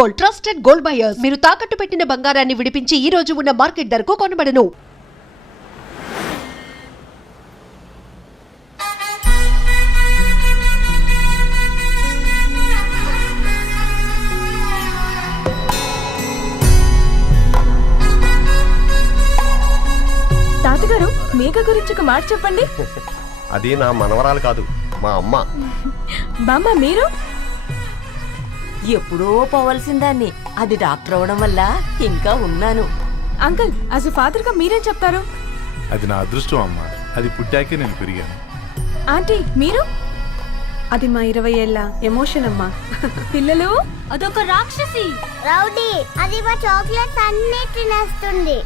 Gold, trusted gold buyers. మీరు తాకట్టు పెట్టిన బంగారాన్ని విడిపించి ఈ రోజు ఉన్న మార్కెట్ ధరకు కొనబడను. తాతగారు, మేఘ గురించి ఒక మాట చెప్పండి. అది నా మనవరాలు కాదు, మా అమ్మ. బామ్మ, మీరు ఎప్పుడో పోవలసిందాన్ని, అది డాక్టర్ అవడం వల్ల ఇంకా ఉన్నాను. అంకుల్, యాజ్ ఎ ఫాదర్ గా మీరేం చెప్తారు? అది నా అదృష్టం అమ్మా, అది పుట్టాకే నేను పెరిగాను. ఆంటీ, మీరు? అది మా 20 ఏళ్ల ఎమోషన్ అమ్మా. పిల్లలు, అదొక రాక్షసి రౌడీ, అది మా చాక్లెట్స్ అన్ని తినేస్తుంది.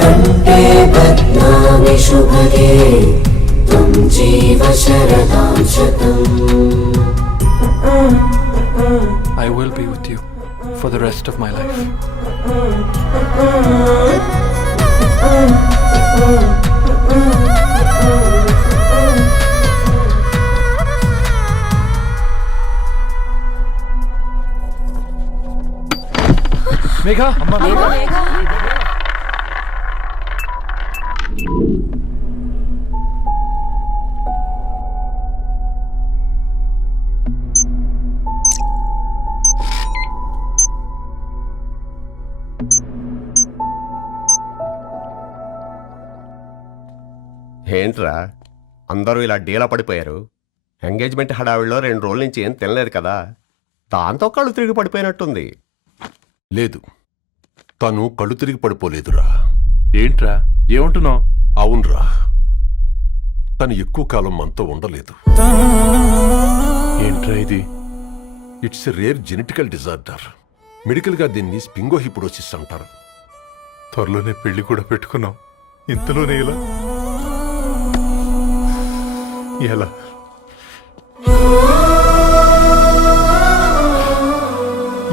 కంటే బద్నామి శుభగే త్వం జీవ శరదాం శతం. I will be with you for the rest of my life. Megha, Amma, Megha. ఏంట్రా అందరూ ఇలా డీలా పడిపోయారు? ఎంగేజ్మెంట్ హడావిడిలో 2 రోజుల నుంచి ఏం తినలేదు కదా, దాంతో కళ్ళు తిరిగి పడిపోయినట్టుంది. లేదు, తను కళ్ళు తిరిగి పడిపోలేదురా. ఏంట్రా ఏమంటున్నావు? అవునరా, తను ఎక్కువ కాలం మనతో ఉండలేదు. ఏంట్రా ఇది? It's a rare genetical disorder. మెడికల్గా దీన్ని స్పింగోహిపోడోసిస్ అంటారు. త్వరలోనే పెళ్లి కూడా పెట్టుకున్నాం, ఇంతలోనే ఇలా ఎలా?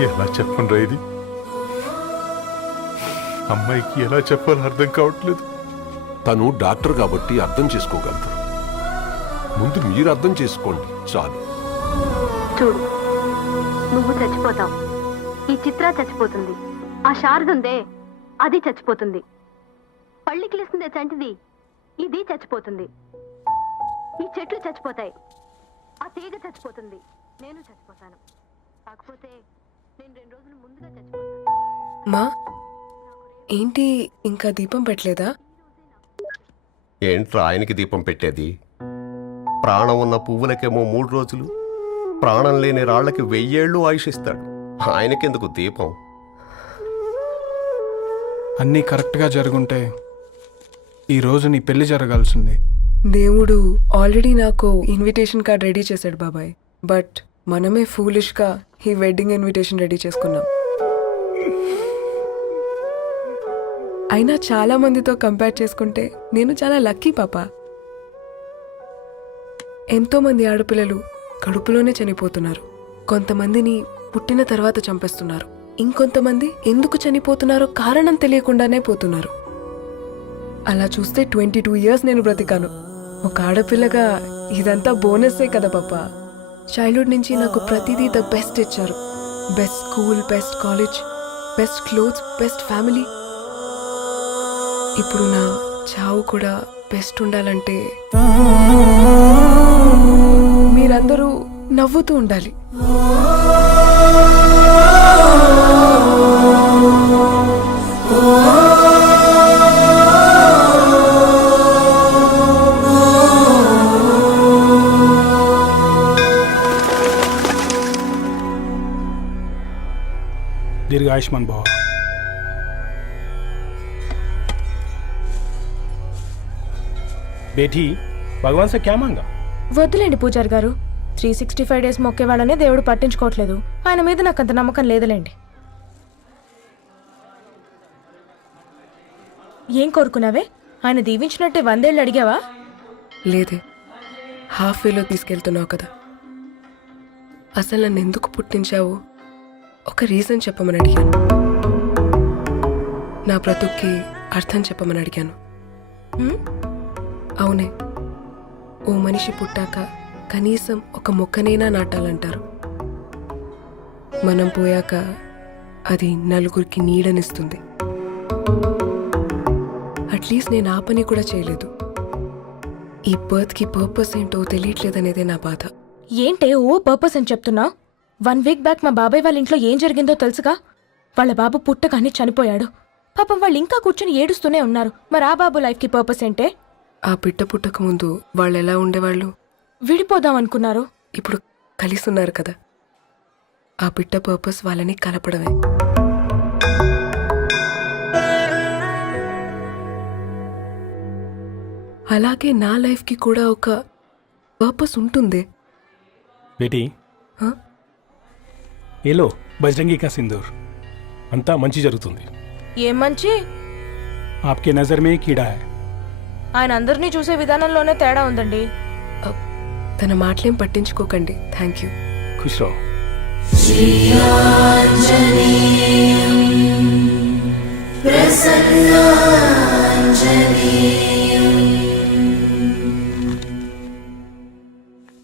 ఎలా చెప్పండి ఇది? అమ్మాయికి ఎలా చెప్పాలో అర్థం కావట్లేదు. తను డాక్టర్ కాబట్టి అర్థం చేసుకోగలరు. ముందు మీరు అర్థం చేసుకోండి చాలు. చూడు, నువ్వు చచ్చిపోతావు, ఈ చిత్ర చచ్చిపోతుంది, ఆ శారదుందే అది చచ్చిపోతుంది, పళ్ళికిలిస్తుందే చంటిది ఇది చచ్చిపోతుంది, ఈ చెట్లు చచ్చిపోతాయి, ఆ తీగ చచ్చిపోతుంది, నేను చచ్చిపోతాను. కాకపోతే నేను 2 రోజులు ముందుగా చచ్చిపోతాను. మా ఏంటి, ఇంకా దీపం పెట్టలేదా? ఏంట్రా ఆయనకి దీపం పెట్టేది? ప్రాణం ఉన్న పువ్వులకేమో 3 రోజులు, ప్రాణం లేని రాళ్లకి 1000 ఏళ్ళు ఆయుషిస్తాడు. ఆయనకెందుకు దీపం? అన్నీ కరెక్ట్గా జరుగుంటే ఈరోజు నీ పెళ్లి జరగాల్సింది. దేవుడు ఆల్రెడీ నాకు ఇన్విటేషన్ కార్డ్ రెడీ చేశాడు బాబాయ్, బట్ మనమే ఫూలిష్గా ఈ వెడ్డింగ్ ఇన్విటేషన్ రెడీ చేసుకున్నాం. అయినా చాలా మందితో కంపేర్ చేసుకుంటే నేను చాలా లక్కీ పాప. ఎంతో మంది ఆడపిల్లలు కడుపులోనే చనిపోతున్నారు, కొంతమందిని పుట్టిన తర్వాత చంపేస్తున్నారు, ఇంకొంతమంది ఎందుకు చనిపోతున్నారో కారణం తెలియకుండానే పోతున్నారు. అలా చూస్తే 22 ఇయర్స్ నేను బ్రతికాను. ఒక ఆడపిల్లగా ఇదంతా బోనస్సే కదా పాప. చైల్డ్హుడ్ నుంచి నాకు ప్రతిదీ ద బెస్ట్ ఇచ్చారు. Best school, best college, best clothes, best family. ఇప్పుడు నా చావు కూడా బెస్ట్ ఉండాలంటే మీరందరూ నవ్వుతూ ఉండాలి. दीर्घ आयुष्मान भव. बेटी, भगवान से क्या मांगा? వద్దులేండి పూజారి గారు, 365 డేస్ మొక్కేవాళ్ళనే దేవుడు పట్టించుకోవట్లేదు. ఆయన మీద నాకు అంత నమ్మకం లేదులేండి. ఏం కోరుకున్నావే? ఆయన దీవించినట్టే 100 ఏళ్ళు అడిగావా? లేదే, హాఫ్ వేలో తీసుకెళ్తున్నావు కదా. అసలు నన్ను ఎందుకు పుట్టించావు? ఒక రీజన్ చెప్పమని అడిగాను. నా బ్రతుక్కి అర్థం చెప్పమని అడిగాను. అవునే, ఓ మనిషి పుట్టాక కనీసం ఒక మొక్కనైనా నాటాలంటారు. మనం పోయాక అది నలుగురికి నీడనిస్తుంది. అట్లీస్ట్ నేను ఆ పని కూడా చేయలేదు. ఈ బర్త్కి పర్పస్ ఏంటో తెలియట్లేదనేదే నా బాధ. ఏంటే ఓ పర్పస్ అని చెప్తున్నా? 1 వీక్ బ్యాక్ మా బాబాయ్ వాళ్ళ ఇంట్లో ఏం జరిగిందో తెలుసుగా? వాళ్ళ బాబు పుట్టగానే చనిపోయాడు. పాపం వాళ్ళు ఇంకా కూర్చొని ఏడుస్తూనే ఉన్నారు. మరి ఆ బాబు లైఫ్కి పర్పస్ ఏంటే? ఆ బిడ్డ పుట్టక ముందు వాళ్ళు ఎలా ఉండేవాళ్ళు? విడిపోదాం అనుకున్నారు. ఇప్పుడు కలిసి ఉన్నారు కదా. ఆ బిడ్డ పర్పస్ వాళ్ళని కలపడమే. అలాగే నా లైఫ్కి కూడా ఒక పర్పస్ ఉంటుంది. बेटी हाँ? ये लो बजरंगी का सिंदूर अंता मंची जరుగుతుంది. ఏం మంచి? आपके नजर में कीड़ा है. ఆయన అందరినీ చూసే విధానంలోనే తేడా ఉందండి. తన మాటలేం పట్టించుకోకండి. Thank you. खुश रहो.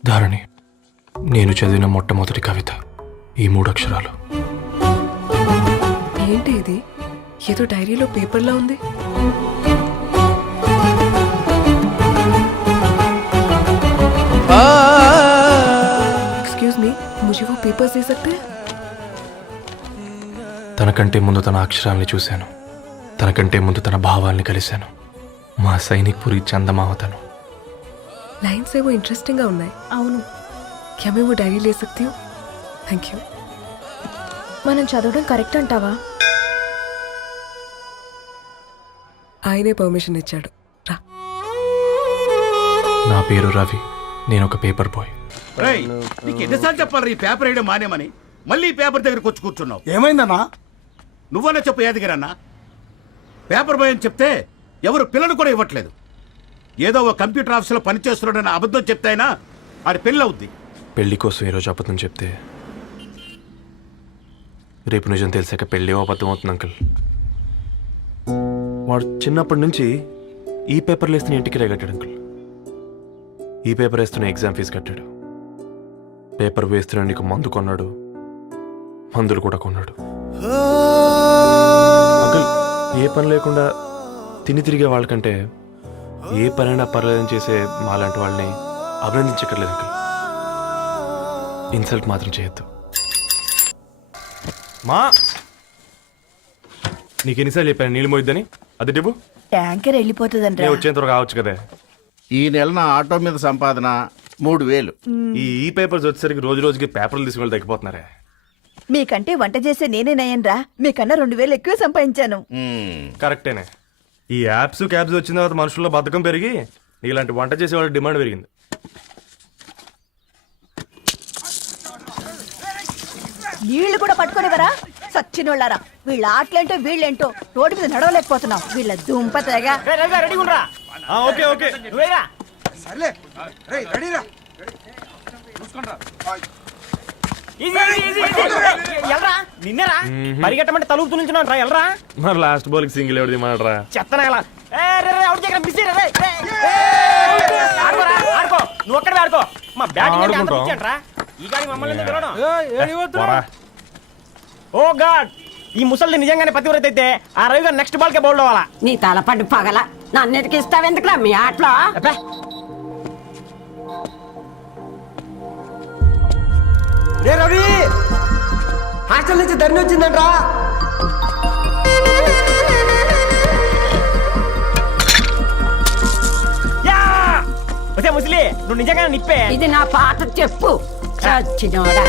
ధారణి, నేను చదివిన మొట్టమొదటి కవిత ఈ 3 అక్షరాలు. ఏంటి ఇది? ఏదో డైరీలో పేపర్లా ఉంది. एक्सक्यूज मी, मुझे वो पेपर्स दे सकते हैं? తనకంటే ముందు తన అక్షరాల్ని చూశాను. తనకంటే ముందు తన భావాల్ని కలిశాను. మా సైనిక్ పురి చందమావతను. लाइन्स है वो इंटरेस्टिंग గా ఉన్నాయి. అవును, क्या मैं वो डायरी ले सकती हूँ? Thank you. మనం చదవడం కరెక్ట్ అంటావా? ఆయనే పర్మిషన్ ఇచ్చాడు. రా. నా పేరు రవి. నేను ఒక పేపర్ బాయ్. నీకు ఎన్నిసార్లు చెప్పాలి ఈ పేపర్ వేయడం మానేమని? మళ్ళీ ఈ పేపర్ దగ్గరకు వచ్చి కూర్చున్నావు. ఏమైందన్నా? నువ్వన్నా చెప్పు యాదగిరన్నా. పేపర్ బాయ్ అని చెప్తే ఎవరు పిల్లలు కూడా ఇవ్వట్లేదు. ఏదో ఒక కంప్యూటర్ ఆఫీసులో పనిచేస్తున్నాడన్న అబద్ధం చెప్తే అయినా ఆడి పెళ్ళి అవుద్ది. పెళ్లి కోసం ఈరోజు అబద్ధం చెప్తే రేపు నిజం తెలిసాక పెళ్ళి అబద్ధం అవుతుంది అంకుల్. వాడు చిన్నప్పటి నుంచి ఈ పేపర్లు వేస్తున్న ఇంటికి కట్టాడు అంకుల్. ఈ పేపర్ వేస్తున్న ఎగ్జామ్ ఫీజు కట్టాడు. పేపర్ వేస్తున్న నీకు మందు కొన్నాడు. మందులు కూడా కొన్నాడు. అంకుల్, ఏ పని లేకుండా తిని తిరిగే వాళ్ళకంటే ఏ పనైనా పర్లేదని చేసే మాలాంటి వాళ్ళని అభినందించక్కర్లేదు అంకుల్. ఇన్సల్ట్ మాత్రం చేయొద్దు. మా నీకు ఎన్నిసార్లు చెప్పాను నీళ్ళు మోయిద్దని? అది డిబు ట్యాంకర్ వెళ్ళిపోతుందంటే నేను వచ్చేంత వరకు కావచ్చు కదా. ఈ నెల నా ఆటో మీద సంపాదన 3000. ఈ పేపర్స్ వచ్చేసరికి రోజు రోజుకి పేపర్లు తీసుకుని తగ్గిపోతున్నారే. మీకంటే వంట చేసే నేనే నయ్యన్రా. మీకన్నా 2000 ఎక్కువ సంపాదించాను. కరెక్టేనే. ఈ యాప్స్ క్యాబ్స్ వచ్చిన తర్వాత మనుషుల్లో బద్ధకం పెరిగి ఇలాంటి వంట చేసే వాళ్ళ డిమాండ్ పెరిగింది. నీళ్లు కూడా పట్టుకునేవరా సచ్చినోళ్ళారా. వీళ్ళ ఆటలేంటో వీళ్ళేంటో రోడ్డు మీద నడవలేకపోతున్నాం. వీళ్ళ దుంప తెగ. ఓకే ఓకే నిన్నరా పరిగెట్టమంటే తలుపు తులించున్నా ఎల్రా. మరి లాస్ట్ బాల్ కి సింగిల్ ఎవరిది మాట్రా చెత్తనా ఎలా ఆడుకో. నువ్వు ఒక్కడే ఆడుకో. మా బ్యాటింగ్ ఈ గాడి మమ్మల్ని ఎందుకు పిలవడం? ఓ గాడ్, ఈ ముసలి నిజంగానే పతివ్రత అయితే ఆ రవి గారు నెక్స్ట్ బాల్ కే బౌల్డ్ అవ్వాలా. నీ తలపండు పగల నన్నిటికి ఇస్తావెందుకురా మీ ఆటలో? రే రవి, హాస్టల్ నుంచి ధరణి వచ్చిందంట్రా. ముసలి నువ్వు నిజంగా నిప్పే. ఇది నా పాట చెప్పు చచ్చినోడా.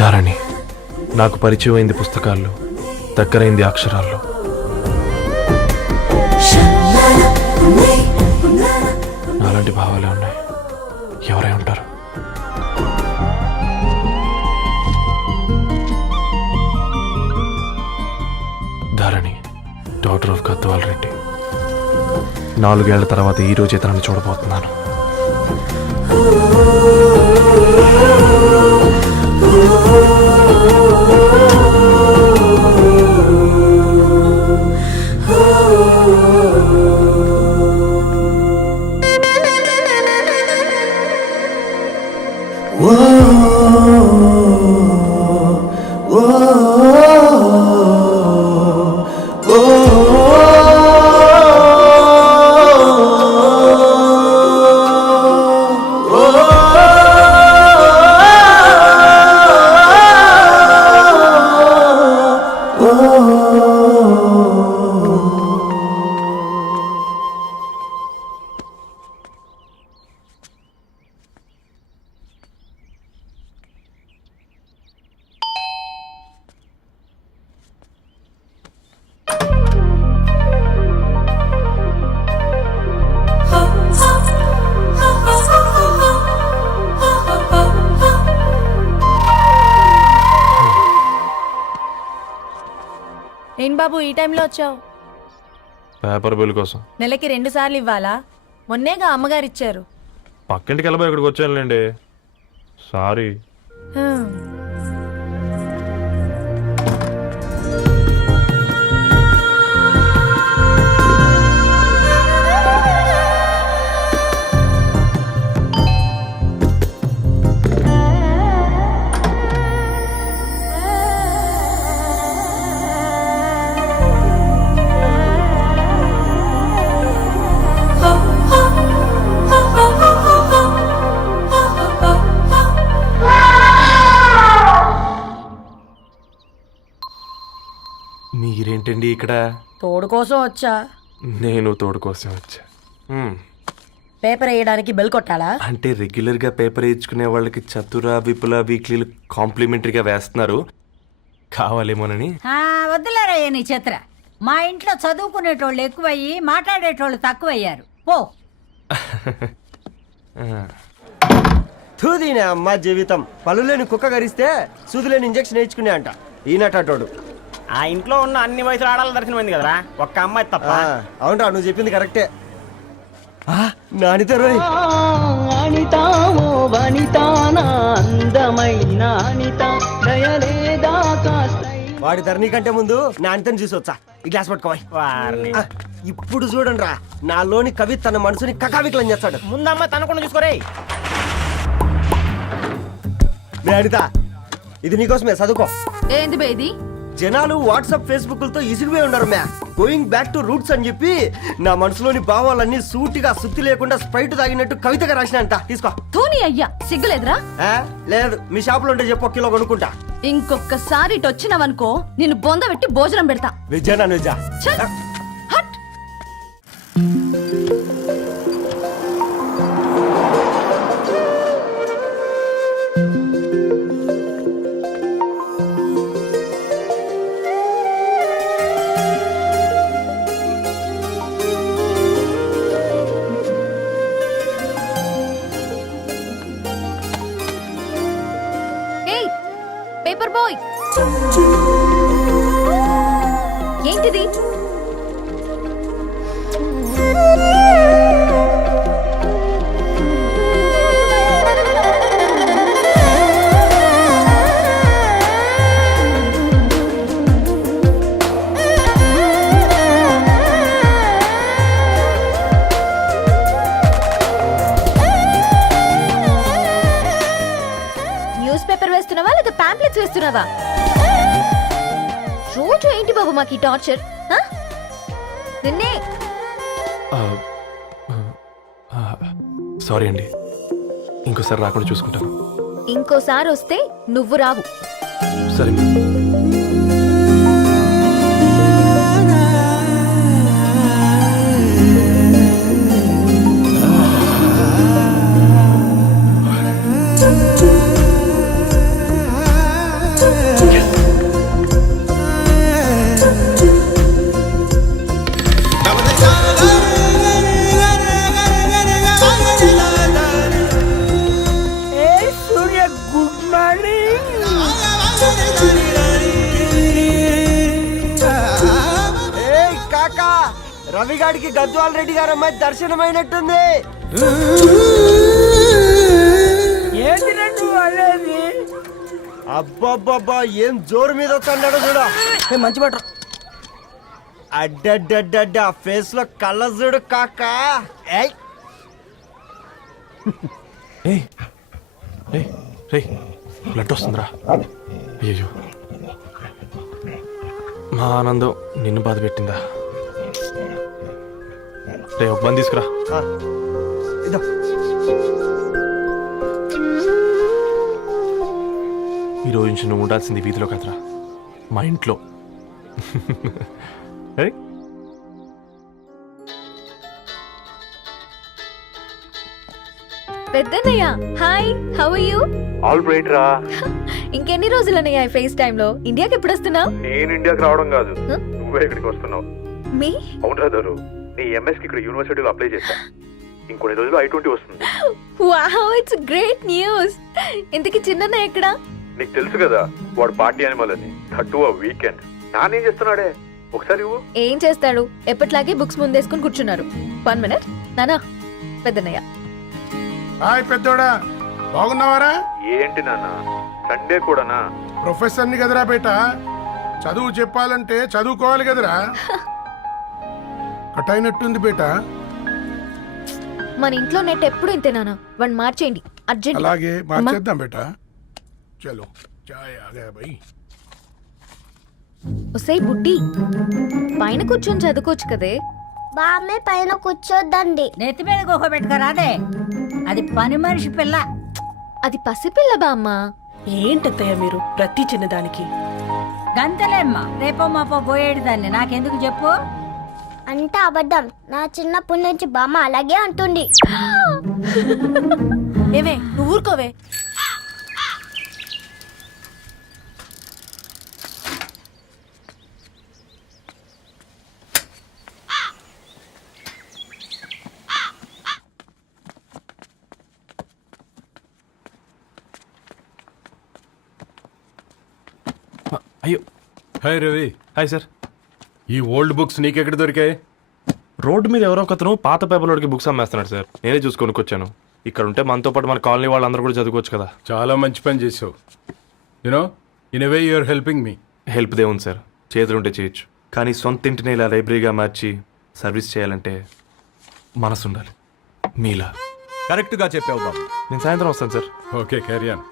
ధారణి, నాకు పరిచయం అయింది పుస్తకాల్లో, దగ్గరైంది అక్షరాల్లో. నాలాంటి భావాలే ఉన్నాయి. ఎవరై ఉంటారు? Dharani, daughter of Gadwal Reddy. 4 ఏళ్ల తర్వాత ఈ రోజే తనని చూడబోతున్నాను. ఏం బాబు ఈ టైంలో వచ్చావు? పేపర్ బిల్ కోసం. నెలకి 2 సార్లు ఇవ్వాలా? మొన్నేగా అమ్మగారు ఇచ్చారు. పక్కింటికి వెళ్ళబోయి ఇక్కడికి వచ్చానులేండి. సారీ. మీరేంటండి ఇక్కడ? తోడు కోసం వచ్చా. నేను తోడు కోసం వచ్చా. పేపర్ వేయడానికి బెల్ కొట్టాలా? అంటే రెగ్యులర్గా పేపర్ వేయించుకునే వాళ్ళకి చతుర విపుల వీక్లీలు కాంప్లిమెంటరీగా వేస్తున్నారు, కావాలేమోనని. వద్దులేరా నీ చిత్ర. మా ఇంట్లో చదువుకునేటోళ్ళు ఎక్కువయ్యి మాట్లాడేటోళ్ళు తక్కువయ్యారు. పో. తూదీనే అమ్మ జీవితం. పళ్ళులేని కుక్క గరిస్తే సూదులేని ఇంజక్షన్ వేయించుకునే అంట ఈనటోడు. ఆ ఇంట్లో ఉన్న అన్ని వయసులో ఆడాల దర్శనమైంది కదరా, ఒక్క అమ్మాయి తప్ప. అవునరా, నువ్వు చెప్పింది కరెక్టే. నానిత రోయ్ వాడి ధరణి కంటే ముందు నానితని చూసి వచ్చా. ఈ గ్లాస్ పట్టుకోవాలి. ఇప్పుడు చూడండి రా, నాలోని కవి తన మనసుని కకావికలం చేస్తాడు. ముందమ్మ తనకుండా చూసుకోరే. నానిత, ఇది నీకోసమే, చదువుకో. ఏంది బేది? జనాలు వాట్సాప్ ఫేస్బుక్లతో ఇసిగిపోయి ఉన్నారు మ్యా. గోయింగ్ బ్యాక్ టు రూట్స్ అని చెప్పి నా మనసులోని భావాలన్నీ సూటిగా సుత్తి లేకుండా స్ప్రైట్ తాగినట్టు కవితగా రాసిన అంట. తీసుకో. తూని అయ్యా, సిగ్గులేదురా? లేదు, మీ షాపులో ఉంటే చెప్పు, 1 కిలో కొనుక్కుంటా. ఇంకొకసారి ఇటు వచ్చినావనుకో నిన్ను బొంద పెట్టి భోజనం పెడతా. వెజ్జా నాన్ వెజ్జా? హట్. పేపర్ బాయ్, ఏంటిది? న్యూస్ పేపర్ వేస్తున్నావా లేదా పాంప్లెట్స్ వేస్తున్నావా? రోజు ఏంటి బాబు మాకు ఈ టార్చర్? నిన్నే. సారీ అండి, ఇంకోసారి రాకుండా చూసుకుంటాను. ఇంకోసారి వస్తే నువ్వు రావు. సరే. సూర్య, గుడ్ మార్నింగ్. రవిగాడికి గద్వాల్ రెడ్డి గారు అమ్మాయి దర్శనమైనట్టుంది. ఏంటి రెండు అనేది? అబ్బబ్బబ్బా ఏం జోరు మీద వస్తున్నాడో చూడ. మంచి బట్ట అడ్డడ్డడ్డ ఫేస్ లో కళ్ళ చూడు కాక. ఏయ్ ఏయ్ ఏయ్ రే బ్లడ్ వస్తుందిరా. అయ్యో మా ఆనందం నిన్ను బాధ పెట్టిందా? రే ఒక బంద్ తీసుకురా. ఇదో ఈరోజు నుంచి నువ్వు ఉండాల్సింది వీధిలో కదరా, మా ఇంట్లో. ఏయ్ పెద్దన్నయ్య hi, how are you? All right రా. ఇంకెన్ని రోజులన్నయ్య ఫేస్ టైమ్ లో? ఇండియాకి ఎప్పుడు వస్తున్నావు? నేను ఇండియాకి రావడం కాదు, నువ్వే ఇక్కడికి వస్తున్నావు. మీ అవునరా దొరు, నీ ఎంఎస్ కి ఇక్కడ యూనివర్సిటీలో అప్లై చేశా. ఇంకొన్ని రోజులు I-20 వస్తుంది. Wow, it's great news. ఇంతకీ చిన్నన్నయ్య ఎక్కడా? నీకు తెలుసు కదా వాడు పార్టీ అనిమల్ అని, థర్టూ ఆ వీకెండ్. నానేం చేస్తున్నాడే ఒకసారి ఇవ్వు. ఏం చేస్తాడు, ఎప్పటిలాగే బుక్స్ ముందేసుకుని కూర్చున్నారు. 1 minute నానా. పెద్దన్నయ్య హాయ్ పెద్దోడా, బాగున్నావారా? ఏంటి నాన్న సండే కూడానా? ప్రొఫెసర్ని కదరా బేట, చదువు చెప్పాలంటే చదువుకోవాలి కదరా. కట్ అయినట్టుంది బేట. మన ఇంట్లో నెట్ ఎప్పుడు ఇంతే నానా. వన్ మార్చేయండి అర్జెంట్. అలాగే మార్చేద్దాం బేట. చలో చాయ్ ఆ గయా భయ్. ఒసే బుడ్డి, పైన కూర్చొని చదువుకోవచ్చు కదే. బామ్మే పైన కూర్చోద్దండి. నెత్తి మీద గుహ పెట్టుకరాదే, అది పని మనిషి పిల్ల. అది పసిపిల్ల బామ్మ. ఏంటత్తయ్య మీరు ప్రతి చిన్నదానికి? గంతలేమ్మా, రేపో మాపో పోయేడు దాన్ని నాకెందుకు చెప్పు. అంటే అబద్ధం. నా చిన్నప్పటి నుంచి బామ్మ అలాగే అంటుంది. ఏవే నువ్వు ఊరుకోవే. అయ్యో హాయ్ రవి. Hi sir. ఈ ఓల్డ్ బుక్స్ నీకెక్కడ దొరికాయి? రోడ్డు మీద ఎవరో ఒకతను పాత పేపర్లోకి బుక్స్ అమ్మేస్తున్నాడు సార్. నేనే చూసుకొని వచ్చాను. ఇక్కడ ఉంటే మనతో పాటు మన కాలనీ వాళ్ళందరూ కూడా చదువుకోవచ్చు కదా. చాలా మంచి పని చేసావు. You know in a way you are helping me. Help దేవుంది సార్, చేతులుంటే చేయొచ్చు. కానీ సొంత ఇంటిని ఇలా లైబ్రరీగా మార్చి సర్వీస్ చేయాలంటే మనసు ఉండాలి. మీలా కరెక్ట్గా చెప్పావు బాబు. నేను సాయంత్రం వస్తాను sir. Okay carry on.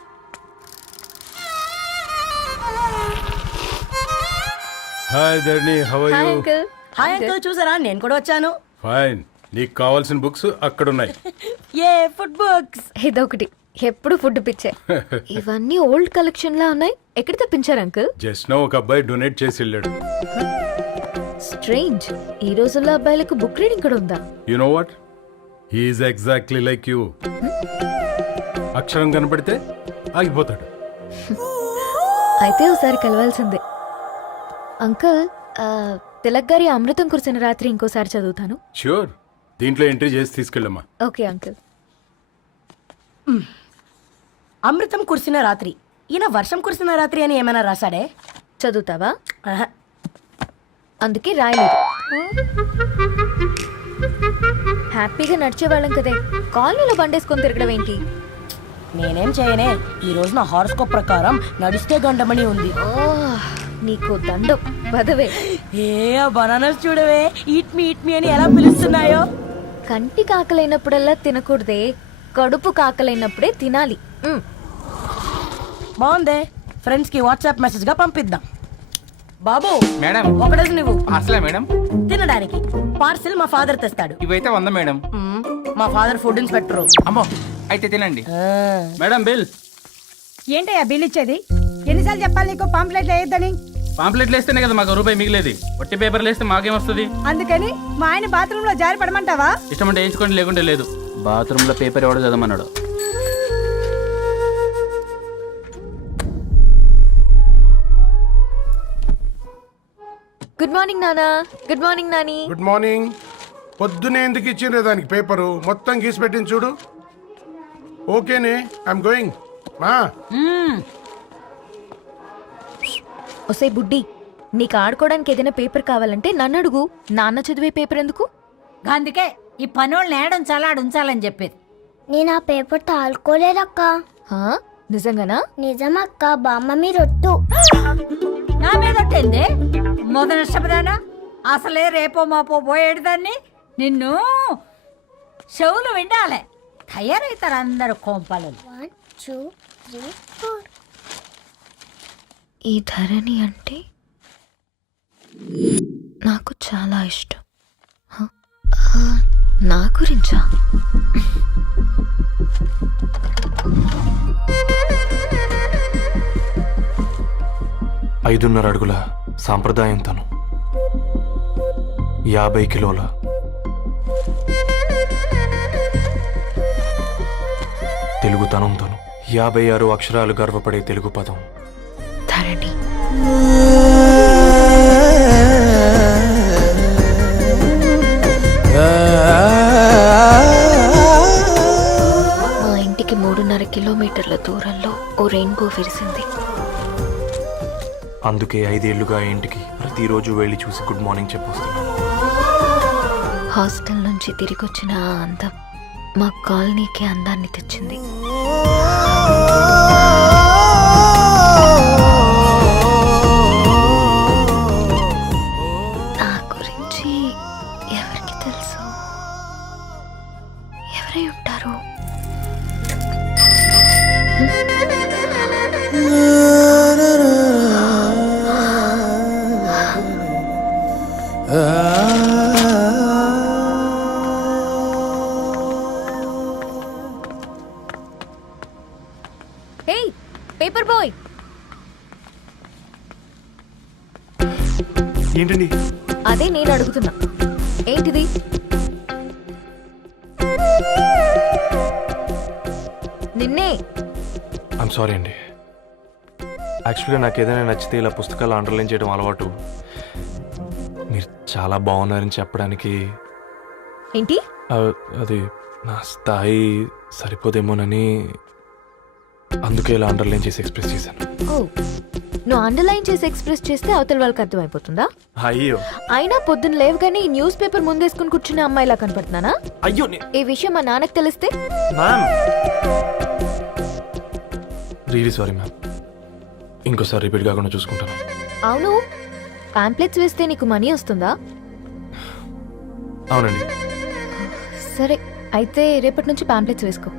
Hi Dharani, how are hi you? Uncle. Hi uncle, చూసారా నేను కూడా వచ్చాను. ఫైన్. నీకు కావాల్సిన బుక్స్ అక్కడ ఉన్నాయి. ఏ ఫుడ్ బుక్స్? ఇదొకటి, ఎప్పుడు ఫుడ్ పిచ్చే. ఇవన్నీ ఓల్డ్ కలెక్షన్ లా ఉన్నాయి. ఎక్కడ తెప్పించారు అంకుల్? జస్ట్ నో ఒక అబ్బాయి డొనేట్ చేసి వెళ్ళాడు. స్ట్రేంజ్, ఈ రోజుల్లో అబ్బాయిలకు బుక్ రీడింగ్ కూడా ఉందా? You know what, he is exactly like you. అక్షరం కనపడితే ఆగిపోతాడు. అయితే ఒకసారి కలవాల్సిందే. అంకుల్, తిలక్ గారి అమృతం కురిసిన రాత్రి ఇంకోసారి చదువుతాను. ష్యూర్, దీంట్లో ఎంట్రీ చేసి తీసుకెళ్ళమ్మా. Okay uncle. అమృతం కురిసిన రాత్రి, ఈయన వర్షం కురిసిన రాత్రి అని ఏమైనా రాశాడే? చదువుతావా? ఆహా. అందుకే రాయలేదు. హ్యాపీగా నడిచేవాళ్ళం కదే, కాలనీలో బండేసుకొని తిరగడం ఏంటి? నేనేం చేయనే, ఈ రోజు నా హారోస్కోప్ ప్రకారం నడిస్తే గండమని ఉంది. నీకు దండం పదవే. ఏ బనానాస్ చూడవే, ఈట్ మీ అని ఎలా పిలుస్తున్నాయో. కంటి కాకలైనప్పుడల్లా తినకూడదే, కడుపు కాకలైనప్పుడే తినాలి. బాగుందే, ఫ్రెండ్స్ కి వాట్సాప్ మెసేజ్ గా పంపిద్దాం. బాబు మేడం ఒకటేసి నువ్వు అసలే మేడం తినడానికి పార్సిల్ మా ఫాదర్ తెస్తాడు. ఇవైతే 100 మేడం. మా ఫాదర్ ఫుడ్ ఇన్స్పెక్టర్. అమ్మో అయితే తినండి మేడం. బిల్ ఏంటయ్యా బిల్ ఇచ్చేది? ఎన్నిసార్లు చెప్పాలి నీకు పాంప్లెట్ వేయొద్దని? పాంప్లెట్లు వేస్తేనే కదా మాకు రూపాయి మిగిలేది. వట్టి పేపర్లు వేస్తే మాకేం వస్తుంది? అందుకని మా ఆయన బాత్రూమ్ లో జారి పడమంటావా? ఇష్టం అంటే వేయించుకోండి, లేకుంటే లేదు. బాత్రూమ్ లో పేపర్ ఎవడో చదవమన్నాడు. గుడ్ మార్నింగ్ నానా. Good morning Nani. Good morning. పొద్దునే ఎందుకు ఇచ్చిండ్రే దానికి పేపరు? మొత్తం గీసి పెట్టింది చూడు. ఓకేనే, ఐఎమ్ గోయింగ్. మా ఒసే బుడ్డి, నీకు ఆడుకోవడానికి ఏదైనా పేపర్ కావాలంటే నన్ను అడుగు. నాన్న చదివే పేపర్ ఎందుకు? అందుకే ఈ పనోళ్ళని ఉంచాలని చెప్పేది. నేను ఆ పేపర్ తాలుకోలేదక్క. హా? నిజంగానా? నిజమక్క, బామ్మ మీరొట్టు. నా మీద ఒట్టేంది మొదటి నష్టపదానా? అసలే రేపో మాపో పోయేడు దాన్ని. నిన్ను చెవులు వినాలే, తయారవుతారు అందరు కోంపాలు. 1 2 3 4. ఈ ధరణి అంటే నాకు చాలా ఇష్టం. హ? నా గురించా? 5.5 అడుగుల సాంప్రదాయం తను, 50 కిలోల తెలుగుతనం తను, 56 అక్షరాలు గర్వపడే తెలుగు పదం ధరణి. మా ఇంటికి 3.5 కిలోమీటర్ల దూరంలో ఓ రెయిన్బో విరిసింది. అందుకే 5 ఏళ్లుగా ఇంటికి ప్రతిరోజు వెళ్ళి చూసి గుడ్ మార్నింగ్ చెప్పొస్తున్నాను. హాస్టల్ నుంచి తిరిగొచ్చిన ఆ అందం మా కాలనీకి అందాన్ని తెచ్చింది. నా గురించి ఎవరికి తెలుసు? ఎవరై ఉంటారు? హే పేపర్ బాయ్, ఏంటండి? అదే నేను అడుగుతున్నా, ఏంటిది? నిన్నే. ఐమ్ సారీ అండి. యాక్చువల్గా నాకు ఏదైనా నచ్చితే ఇలా పుస్తకాలు అండర్లైన్ చేయడం అలవాటు. మీరు చాలా బాగున్నారని చెప్పడానికి ఏంటి? అది నా స్థాయి సరిపోదేమోనని అందుకే ఇలా అండర్లైన్ చేసి ఎక్స్ప్రెస్ చేశాను. ఓ, నువ్వు అండర్లైన్ చేసి ఎక్స్ప్రెస్ చేస్తే అవతల వాళ్ళకి అర్థమైపోతుందా? అయ్యో, అయినా పొద్దున్న లేవగానే ఈ న్యూస్ పేపర్ ముందేసుకుని కూర్చునే అమ్మాయిలా కనపడుతున్నానా? అయ్యో ఈ విషయం మా నాన్నకి తెలిస్తే? Ma'am, really sorry ma'am. ఇంకోసారి రిపీట్ కాకుండా చూసుకుంటాను. అవును, పాంప్లెట్స్ వేస్తే నీకు మనీ వస్తుందా? అవునండి. సరే, అయితే రేపటి నుంచి పాంప్లెట్స్ వేసుకో.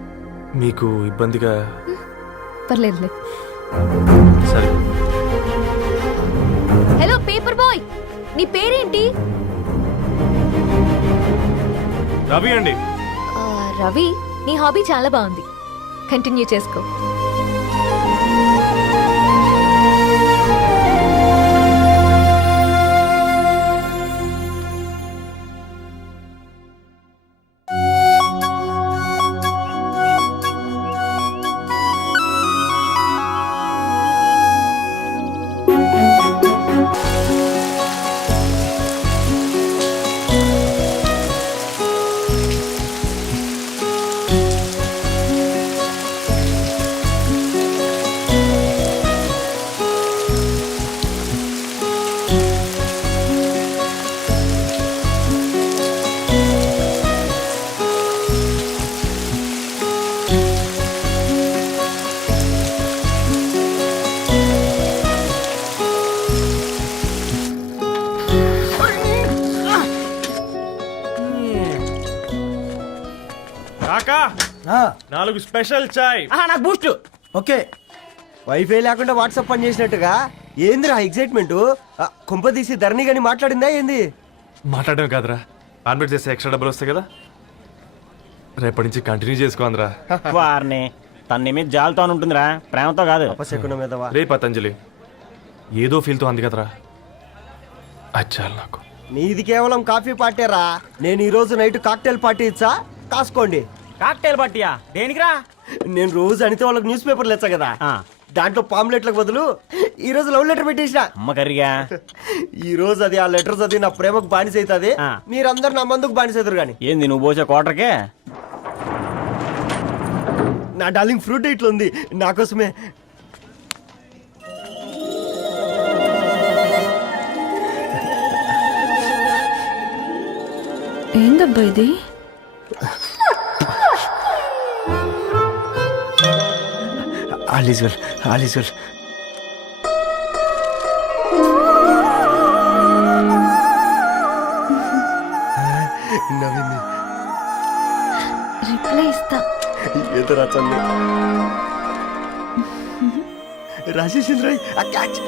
మీకు ఇబ్బందిగా? పర్లేదులే. సరే. హలో పేపర్ బాయ్, నీ పేరేంటి? రవి అండి. రవి, నీ హాబీ చాలా బాగుంది, కంటిన్యూ చేసుకో. కాకా, 4 స్పెషల్ చాయ్. నాకు బూస్ట్. ఓకే, వైఫై లేకుండా వాట్సాప్ పని చేసినట్టుగా ఏందిరా ఎగ్జైట్మెంట్? కుంప తీసి ధరణి గాని మాట్లాడిందా ఏంది? మాట్లాడడం కాదురా, కాన్వర్ట్ చేస్తే ఎక్స్ట్రా డబ్బులు వస్తాయి కదా, రేపటి నుంచి కంటిన్యూ చేసుకోందిరా. వారిని తన మీద జాలతో ఉంటుందిరా, ప్రేమతో కాదు. అపశకున మీద రే పతంజలి, ఏదో ఫీల్తో అంది కదరా, అది చాలు నాకు. నీది కేవలం కాఫీ పార్టీరా. నేను ఈ రోజు నైట్ కాక్టైల్ పార్టీ ఇచ్చా, కాసుకోండి. కాక్టైల్ పార్టీయా? దేనికిరా? నేను రోజు అనితే వాళ్ళకి న్యూస్ పేపర్లు ఇచ్చా కదా, దాంట్లో పాంప్లెట్లకు బదులు ఈ రోజు లవ్ లెటర్ పెట్టేసిన. అమ్మ కర్రీగా. ఈ రోజు అది ఆ లెటర్ చదివి నా ప్రేమకు బానిస అవుతుంది, మీరందరు నా మందుకు బానిస అవుతారు. కానీ ఏంది నువ్వు పోసే క్వార్టర్కే? నా డార్లింగ్ ఫ్రూట్ ఇట్లా ఉంది నా కోసమే. ఏందబ్బా ఇది? All is well, all is well. నవ్వింది. రిప్లై ఇస్తా. ఏదో రాచండి రాజేసింద్ర క్యాచ్.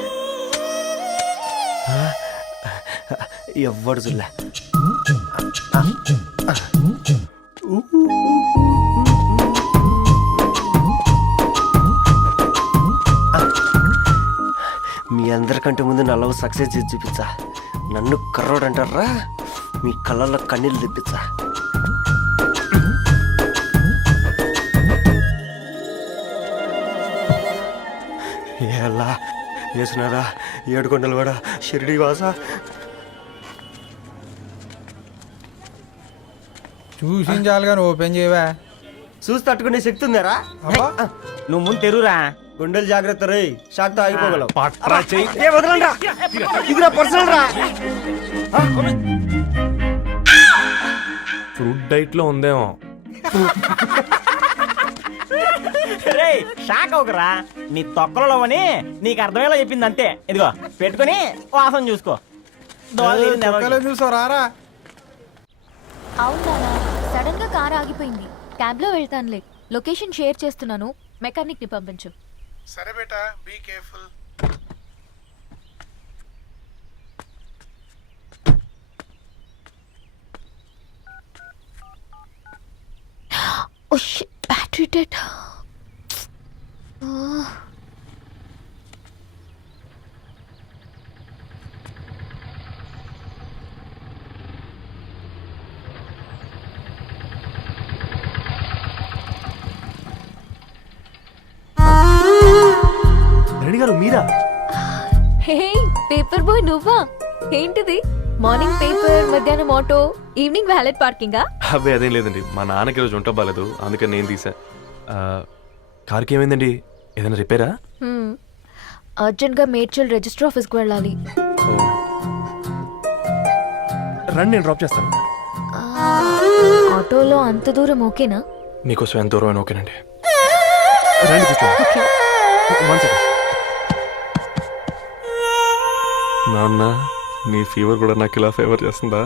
ఎవ్వడు చూడలే. మీ అందరికంటే ముందు నా లవ్ సక్సెస్ చేసి చూపించా. నన్ను కర్రోడు అంటారా, మీ కళ్ళల్లో కన్నీళ్ళు తెప్పించా. ఎలా వేసినారా ఏడుకొండలు కూడా షిరిడి వాస. చూసించాలుగా ఓపెన్ చేయవా? చూసి తట్టుకునే శక్తి ఉందారా? నువ్వు ముందు తెరురా. గుండెలు జాగ్రత్త రే, షాక్ తో ఆగిపోగలవు. ఫ్రూట్ డైట్ లో ఉందేమో. రే షాక్ అవుకరా, నీ తొక్కలలో అని నీకు అర్థమయ్యేలా చెప్పింది అంతే. ఇదిగో పెట్టుకుని వాసన చూసుకో. చూసారా? అవునా, సడన్ గా కార్ ఆగిపోయింది. క్యాబ్ లో వెళ్తానులే. లొకేషన్ షేర్ చేస్తున్నాను, మెకానిక్ ని పంపించు. సరే బేటా, be careful. Oh shit, battery dead. Reddy garu మీరా? హే పేపర్ బాయ్, నువ్వా? ఏంటిది? మార్నింగ్ పేపర్, మధ్యాహ్నం ఆటో, ఈవినింగ్ వ్యాలెట్ పార్కింగా? అబ్బాయి అదేం లేదండి, మా నాన్నకి రోజు ఉంట బాలేదు, అందుకని నేను తీసా. కార్కి ఏమైందండి? ఏదైనా రిపేరా? అర్జెంట్ గా మేడ్చల్ రిజిస్టర్ ఆఫీస్ కు వెళ్ళాలి. రండి, నేను డ్రాప్ చేస్తాను. ఆటోలో అంత దూరం ఓకేనా? మీకోసం ఎంత దూరం అయినా ఓకేనండి. రండి కూర్చోండి. నాన్న, నీ ఫీవర్ కూడా నాకు ఇలా ఫేవర్ చేస్తుందా?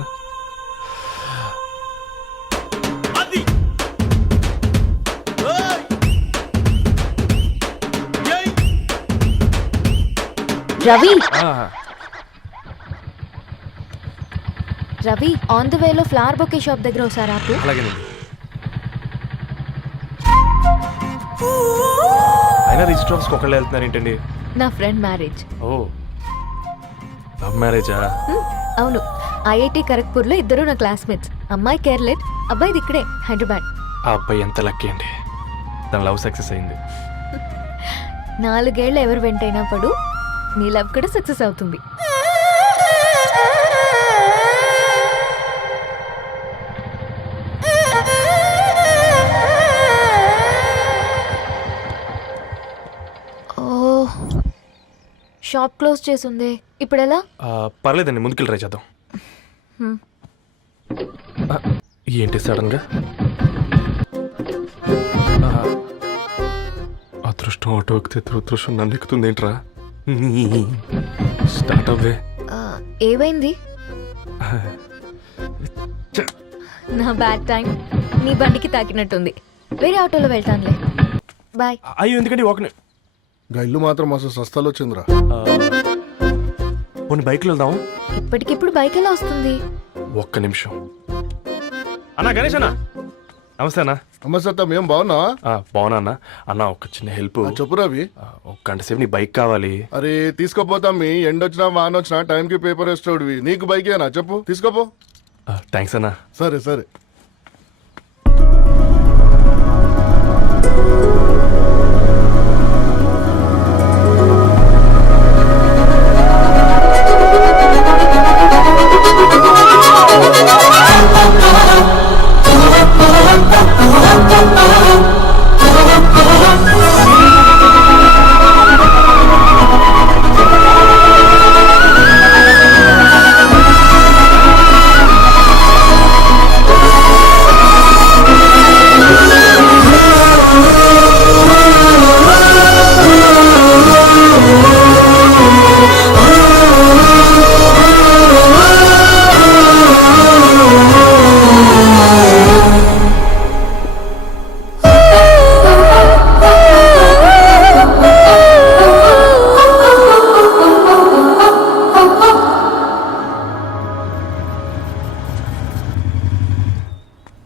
రవి, రవి ఆన్ ద వేలో ఫ్లవర్ బొకే షాప్ దగ్గర ఒకసారి ఆపు. అలాగేనండి. అయినా రిజిస్టర్ ఆఫీస్కి ఒకళ్ళు వెళ్తున్నారు ఏంటండి? నా ఫ్రెండ్ మ్యారేజ్. ఓ, లవ్ మ్యారేజా? అవును, ఐఐటి ఖరగ్పూర్ లో ఇద్దరు నా క్లాస్మేట్స్. అమ్మాయి కేర్లెట్, అబ్బాయిది ఇక్కడే హైదరాబాద్. ఆ అబ్బాయి ఎంత లక్కీ అండి, తన లవ్ సక్సెస్ అయింది. 4 ఏళ్ళు ఎవరు వెంటైనా పడు, నీ లవ్ కూడా సక్సెస్ అవుతుంది. షాప్ క్లోజ్ చేసింది, ఇప్పుడు ఎలా? పర్లేదండి, ముందుకెళ్ళి ట్రై చేద్దాం. ఏంటి సడన్ గా? అదృష్టం ఆటో ఎక్కితే దురదృష్టం నన్ను ఎక్కుతుంది ఏంట్రా? స్టార్ట్ అవ్వే. ఏమైంది? నా బ్యాడ్ టైం నీ బండికి తాకినట్టుంది. వేరే ఆటోలో వెళ్తానులే, బాయ్. అయ్యో ఎందుకంటే ఒక ఇల్లు మాత్రం అసలు సస్తాలో వచ్చిందిరా. కొన్ని బైక్లో వెళ్దాం. ఇప్పటికిప్పుడు బైక్ ఎలా వస్తుంది? ఒక్క నిమిషం. అన్నా గణేష్ అన్నా, నమస్తే అన్న. నమస్తే, ఏం బాగున్నావా? బాగున్నా అన్న. అన్న ఒక చిన్న హెల్ప్. చెప్పు రవి. ఒక గంట సేపు నీ బైక్ కావాలి. అరే తీసుకోపోతాం, మీ ఎండొచ్చినా వానొచ్చినా టైంకి పేపర్ వేస్తాడు. నీకు బైక్ ఏనా? చెప్పు, తీసుకోపో. థ్యాంక్స్ అన్న. సరే సరే.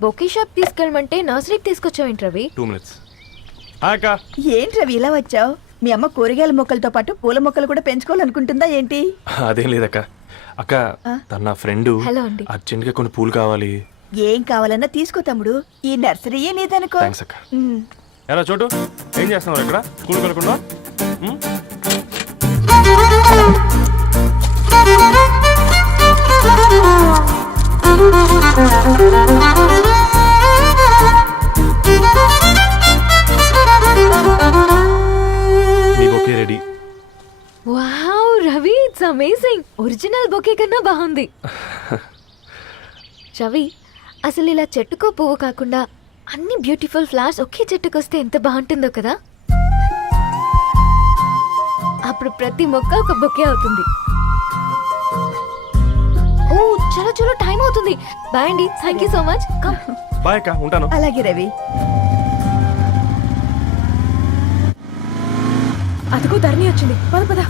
బొకే షాప్ తీసుకెళ్ళమంటే నర్సరీకి తీసుకొచ్చావేంటి రవి? 2 minutes. అక్క ఏంటి రవి ఇలా వచ్చావు? మీ అమ్మ కూరగాయల మొక్కలతో పాటు పూల మొక్కలు కూడా పెంచుకోవాలనుకుంటుందా ఏంటి? అదేం లేదక్క. అక్క తన నా ఫ్రెండ్ హలో అండి. అర్జెంట్గా కొన్ని పూలు కావాలి. ఏం కావాలన్నా తీసుకో తమ్ముడు, ఈ నర్సరీయే నీదనుకో. థ్యాంక్స్ అక్క. ఎలా చోటు ఏం చేస్తున్నావు ఇక్కడ? స్కూల్కి వెళ్ళకుండా? మీ bouquet ready. Wow Ravi, it's amazing. Original bouquet కన్నా బాగుంది. రవి, అసలు ఇలా చెట్టుకో పువ్వు కాకుండా అన్ని బ్యూటిఫుల్ ఫ్లవర్స్ ఒకే చెట్టుకు వస్తే ఎంత బాగుంటుందో కదా. అప్పుడు ప్రతి మొక్క ఒక బొకే అవుతుంది. ఓ చలో చలో, టైం అవుతుంది. బాయ్ అండి, thank you so much. Bye అక్క, ఉంటాను. అలాగే రవి. అదిగో ధరణి వచ్చింది, పద పద.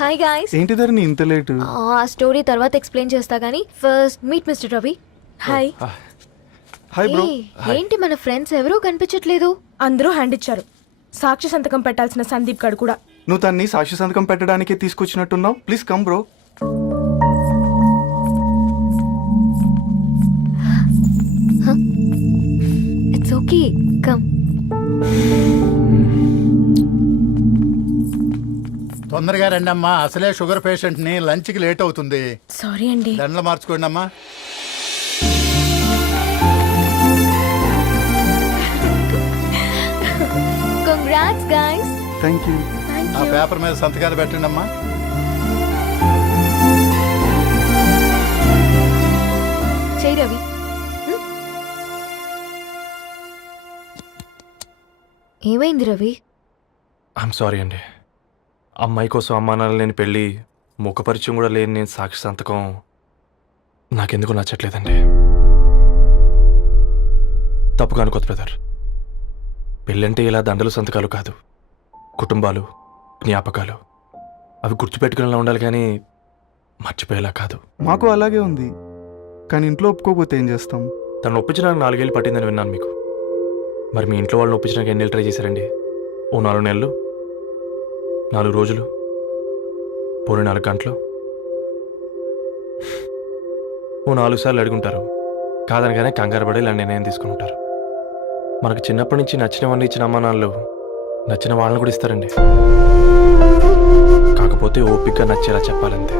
Hi guys. ఏంటి ధరణి ఇంత లేటు? ఆ స్టోరీ తర్వాత ఎక్స్ప్లెయిన్ చేస్తా గానీ first meet mister Ravi. Hi. Hi bro. ఏంటి మన ఫ్రెండ్స్ ఎవరూ కనిపించట్లేదు? అందరూ హ్యాండ్ ఇచ్చారు. సాక్షి సంతకం పెట్టాల్సిన సందీప్ గడు కూడా. నువ్వు తన్ని సాక్షి సంతకం పెట్టడానికే తీసుకొచ్చినట్టున్నావు. Please come bro. It's okay, come. తొందరగా రండి అమ్మా, అసలే షుగర్ పేషెంట్ ని, లంచ్ కి లేట్ అవుతుంది. సారీ అండి. దండలు మార్చుకోండి అమ్మా. Congrats guys. Thank you. ఆ పేపర్ మీద సంతకాలు పెట్టండి అమ్మా. చెయ్ రవి. ఏమైంది రవి? ఐఎమ్ సారీ అండి. అమ్మాయి కోసం అమ్మా నాన్న లేని పెళ్ళి, ముఖపరిచయం కూడా లేని నేను సాక్షి సంతకం నాకెందుకు నచ్చట్లేదండి. తప్పుగా అనుకోదు బ్రదర్. పెళ్ళంటే ఇలా దండలు సంతకాలు కాదు, కుటుంబాలు, జ్ఞాపకాలు. అవి గుర్తుపెట్టుకునేలా ఉండాలి కానీ మర్చిపోయేలా కాదు. మాకు అలాగే ఉంది, కానీ ఇంట్లో ఒప్పుకోకపోతే ఏం చేస్తాం? తను ఒప్పించడానికి 4 ఏళ్ళు పట్టిందని విన్నాను మీకు. మరి మీ ఇంట్లో వాళ్ళని ఒప్పించడానికి ఎన్ని ఏళ్ళు ట్రై చేశారండి? ఓ 4 నెలలు, 4 రోజులు, పోనీ 4 గంటలు, ఓ 4 సార్లు అడుగుంటారు. కాదనగానే కంగారు పడి ఇలా నిర్ణయం తీసుకుని ఉంటారు. మనకు చిన్నప్పటి నుంచి నచ్చినవన్నీ ఇచ్చిన అమ్మా నాన్నలు నచ్చిన వాళ్ళని కూడా ఇస్తారండి. కాకపోతే ఓపిక నచ్చేలా చెప్పాలంతే.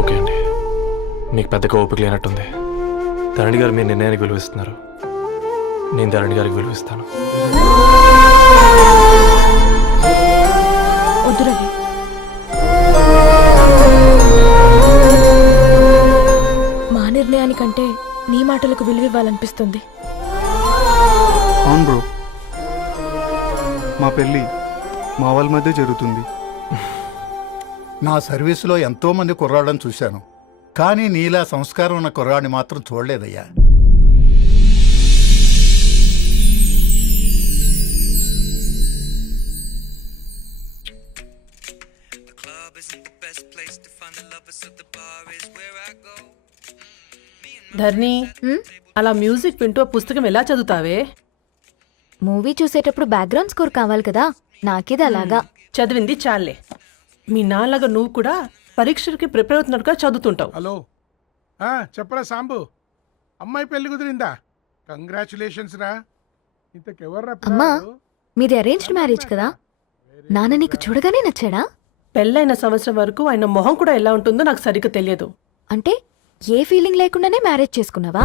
ఓకే అండి, మీకు పెద్దగా ఓపిక లేనట్టుంది. ధరణి గారు మీ నిర్ణయానికి విలువిస్తున్నారు, నేను ధరణి గారికి విలువిస్తాను. వద్దు రవి. మా నిర్ణయానికంటే నీ మాటలకు విలువివ్వాలనిపిస్తుంది. అవును బ్రో, మా పెళ్ళి మా వాళ్ళ మధ్య జరుగుతుంది. నా సర్వీసులో ఎంతో మంది కుర్రాళ్ళని చూశాను, కానీ నీలా సంస్కారం ఉన్న కుర్రాడిని మాత్రం చూడలేదయ్యా. ధర్ని, అలా మ్యూజిక్ వింటూ పుస్తకం ఎలా చదువుతావే? మూవీ చూసేటప్పుడు బ్యాక్గ్రౌండ్ స్కోర్ కావాలి కదా, నాకేది అలాగా. చదివింది చాలే. మీ నాన్నగా నువ్వు కూడా పరీక్షలకి ప్రిపేర్ అవుతున్నట్టుగా చదువుతుంటావు. హలో, చెప్పరా సాంబు, అమ్మాయి పెళ్లి కుదిరిందా? కంగ్రాచులేషన్స్ రా. ఇంతకెవర్రా? అమ్మా, మీది అరేంజ్డ్ మ్యారేజ్ కదా, నాన్న నీకు చూడగానే నచ్చాడా? పెళ్ళైన సంవత్సరం వరకు ఆయన మొహం కూడా ఎలా ఉంటుందో నాకు సరిగ్గా తెలియదు. అంటే ఏ ఫీలింగ్ లేకుండానే మ్యారేజ్ చేసుకున్నావా?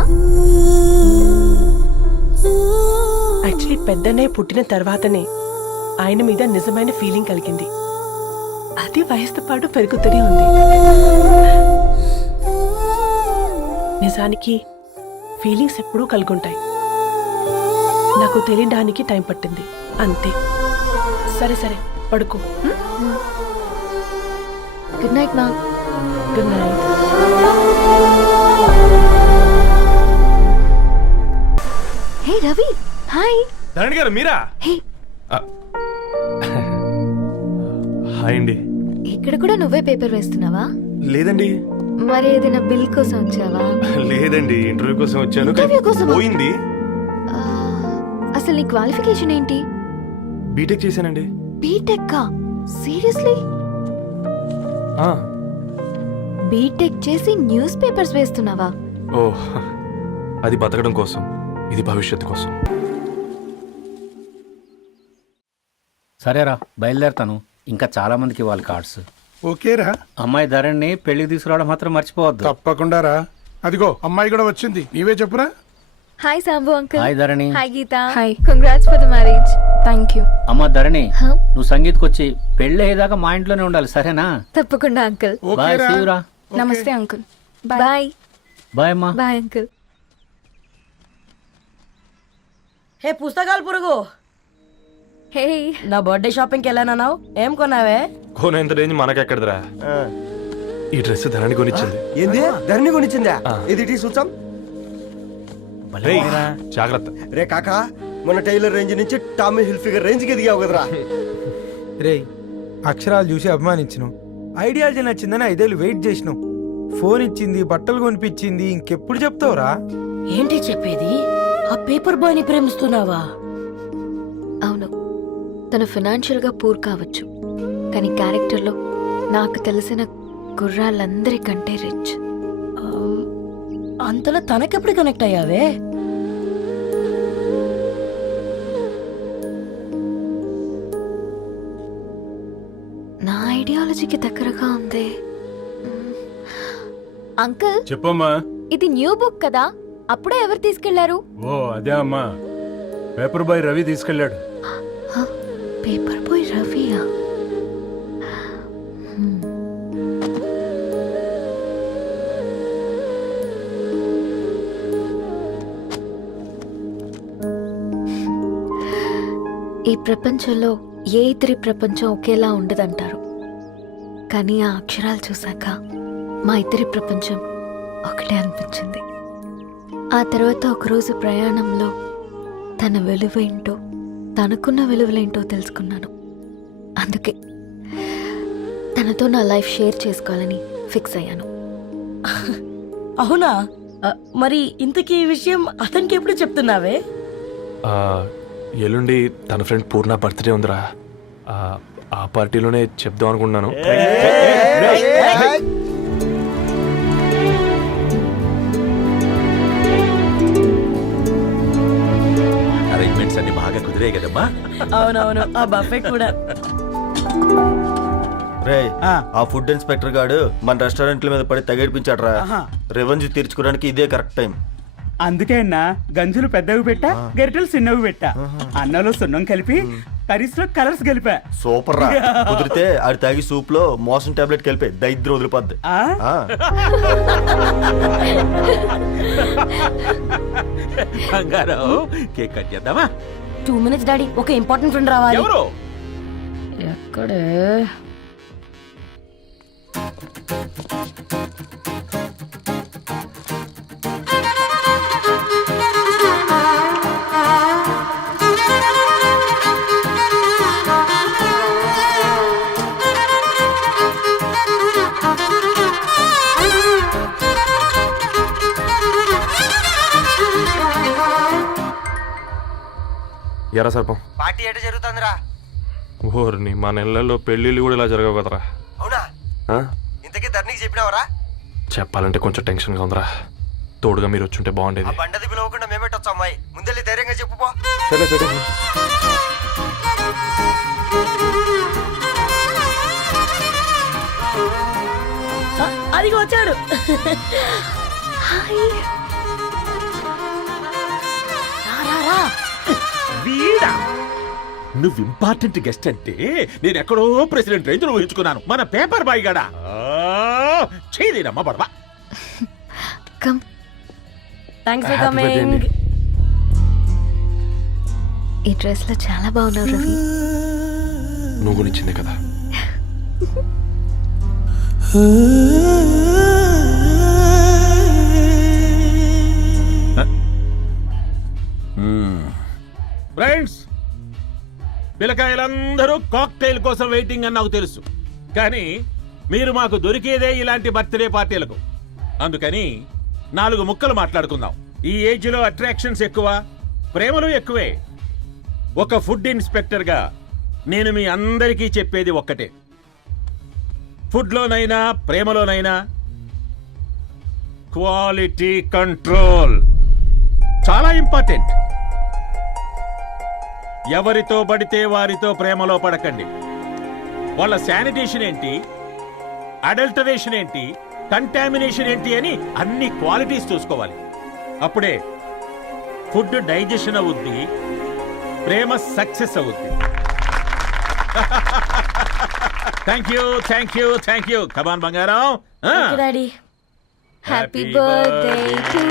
యాక్చువల్లీ పెద్దనే పుట్టిన తర్వాతనే ఆయన మీద నిజమైన ఫీలింగ్ కలిగింది. అది వయసుతో పాటు పెరుగుతూనే ఉంది. నిజానికి ఫీలింగ్స్ ఎప్పుడూ కలుగుంటాయి. నాకు తెలియడానికి టైం పట్టింది అంతే. సరే సరే, పడుకో. గుడ్ నైట్ మా. Good night. Hey Ravi, hi. Dharani garu మీరా? హే, హాయ్ అండి. ఇక్కడ కూడా నువ్వే పేపర్ వేస్తున్నావా? లేదండి. మరి ఏదైనా బిల్ కోసం వచ్చావా? లేదండి, ఇంటర్వ్యూ కోసం వచ్చాను. ఇంటర్వ్యూ కోసమా? పోయింది. అసలు నీ క్వాలిఫికేషన్ ఏంటి? బీటెక్ చేశానండి. బీటెక్? సీరియస్లీ? బీటెక్ చేసి న్యూస్ పేపర్స్ వేస్తున్నావా? ఓ, అది బతకడం కోసం, ఇది భవిష్యత్తు కోసం. సరేరా, బయలుదేరతాను. ఇంకా చాలా మందికి ఇవ్వాలి కార్డ్స్. ఓకేరా. అమ్మాయి ధరణి పెళ్లికి తీసుకురావడం మాత్రం మర్చిపోవద్దు. తప్పకుండా రా. అదిగో అమ్మాయి కూడా వచ్చింది. నీవే చెప్పురా. Hi Sambu uncle. Hi Dharani. Hi Geeta. Hi. Congrats for the marriage. Thank you. అమ్మ ధరణి, నువ్వు సంగీత్కి వచ్చి పెళ్లి అయ్యేదాకా మా ఇంట్లోనే ఉండాలి, సరేనా? తప్పకుండా అంకుల్. బాయ్, సీయురా. నమస్తే అంకుల్. బాయ్. బాయ్ అమ్మా. Bye uncle. హే పుస్తకాలు పురుగు, హే నా బర్త్డే షాపింగ్కి వెళ్ళానన్నావు, ఏం కొన్నావే? కోనేంత రేంజ్ మనకెక్కడదిరా. ఈ డ్రెస్ ధరణి కొనిచ్చింది. ఏంది ధరణి కొనిచ్చిందా? ఇది టీ సూచం. రేయ్, జాగ్రత్త. రే కాకా, మన టైలర్ రేంజ్ నుంచి టామీ హిల్ఫిగర్ రేంజ్ కి ఎదిగావు కదరా. రే, అక్షరాలు చూసి అభిమానించను, ఐడియాలజీ నచ్చిందని 5 ఏళ్ళు వెయిట్ చేసినావు. ఫోన్ ఇచ్చింది, బట్టలు కొనిపించింది, ఇంకెప్పుడు చెప్తావురా? ఏంటి చెప్పేది? ఆ పేపర్ బాయ్ ని ప్రేమిస్తున్నావా? అవును, తను ఫినాన్షియల్గా పూర్ కావచ్చు, కానీ క్యారెక్టర్లో నాకు తెలిసిన గుర్రాలందరికంటే రిచ్. అంతలో తనకెప్పుడు కనెక్ట్ అయ్యావే? నా ఐడియాలజీకి దగ్గరగా ఉంది. అంకుల్ చెప్పమ్మా. ఇది న్యూ బుక్ కదా, అప్పుడే ఎవరు తీసుకెళ్లారు? ఓ అదే అమ్మా, పేపర్ బాయ్ రవి తీసుకెళ్ళాడు. పేపర్ బాయ్ రవియా? ఈ ప్రపంచంలో ఏ ఇతరి ప్రపంచం ఒకేలా ఉండదంటారు, కానీ ఆ అక్షరాలు చూశాక మా ఇద్దరి ప్రపంచం ఒకటే అనిపించింది. ఆ తర్వాత ఒకరోజు ప్రయాణంలో తన విలువ ఏంటో, తనకున్న విలువలేంటో తెలుసుకున్నాను. అందుకే తనతో నా లైఫ్ షేర్ చేసుకోవాలని ఫిక్స్ అయ్యాను. అవునా? మరి ఇంతకీ ఈ విషయం అతనికి ఎప్పుడు చెప్తున్నావే? ఎల్లుండి తన ఫ్రెండ్ పూర్ణ బర్త్డే ఉందిరా. ఆ పార్టీలోనే చెప్దాం అనుకున్నాను. అరేంజ్మెంట్స్ అన్ని బాగా కుదిరాయి కదమ్మా. అవునవును, ఆ బఫే కూడా. రే, ఆ ఫుడ్ ఇన్స్పెక్టర్ గాడు మన రెస్టారెంట్ల మీద పడి తగేడిపించాడు రా. రెవెన్యూ తీర్చుకోవడానికి ఇదే కరెక్ట్ టైం. అందుకే అన్న గంజులు పెద్దవి పెట్టా, గరిటెలు చిన్నవి పెట్టా. అన్నంలో సున్నం కలిపి, కర్రీస్లో కలర్స్ కలిపా. సూపర్ రా. కుదిరితే ఆడి తాగి సూప్ లో మోషన్ టాబ్లెట్ కలిపి దైద్రం వదిలిపోద్ది. కేక్ కట్ చేద్దామా? 2 minutes డాడీ, ఒక ఇంపార్టెంట్ ఫ్రెండ్ రావాలి. ఎవరు? ఎక్కడే? ఎరా సర్పం, పార్టీ ఎట జరుగుతుందిరా? ఓర్ని, మా నెలల్లో పెళ్ళిళ్ళు కూడా ఇలా జరగవు కదరా. అవునా? ఇంతకీ ధరణికి చెప్పినావరా? చెప్పాలంటే కొంచెం టెన్షన్గా ఉందిరా. తోడుగా మీరు వచ్చుంటే బాగుండేది. బండది పిలవకుండా మేమెట్టొచ్చు అమ్మాయి, ముందెళ్ళి ధైర్యంగా చెప్పుపో. సరే సరే. అదిగో వచ్చాడు. వీడా? నువ్వు ఇంపార్టెంట్ గెస్ట్ అంటే నేను ఎక్కడో ప్రెసిడెంట్ రేంజ్ లో ఊహించుకున్నాను. మన పేపర్ బాయ్ గడా చేయలేనమ్మా బడవా. Thanks for coming. ఈ డ్రెస్ లో చాలా బాగున్నావు రవి. నువ్వు గురించిందే కదా. ఫ్రెండ్స్, పిల్లకాయలందరూ కాక్టైల్ కోసం వెయిటింగ్ అని నాకు తెలుసు, కానీ మీరు మాకు దొరికేదే ఇలాంటి బర్త్డే పార్టీలకు. అందుకని 4 ముక్కలు మాట్లాడుకుందాం. ఈ ఏజ్ లో అట్రాక్షన్స్ ఎక్కువ, ప్రేమలు ఎక్కువే. ఒక ఫుడ్ ఇన్స్పెక్టర్ గా నేను మీ అందరికీ చెప్పేది ఒక్కటే, ఫుడ్ లోనైనా ప్రేమలోనైనా క్వాలిటీ కంట్రోల్ చాలా ఇంపార్టెంట్. ఎవరితో పడితే వారితో ప్రేమలో పడకండి. వాళ్ళ శానిటేషన్ ఏంటి, అడల్టరేషన్ ఏంటి, కంటామినేషన్ ఏంటి అని అన్ని క్వాలిటీస్ చూసుకోవాలి. అప్పుడే ఫుడ్ డైజెషన్ అవుద్ది, ప్రేమ సక్సెస్ అవుద్ది. Thank you, thank you, thank you. Come on బంగారం. Daddy happy birthday to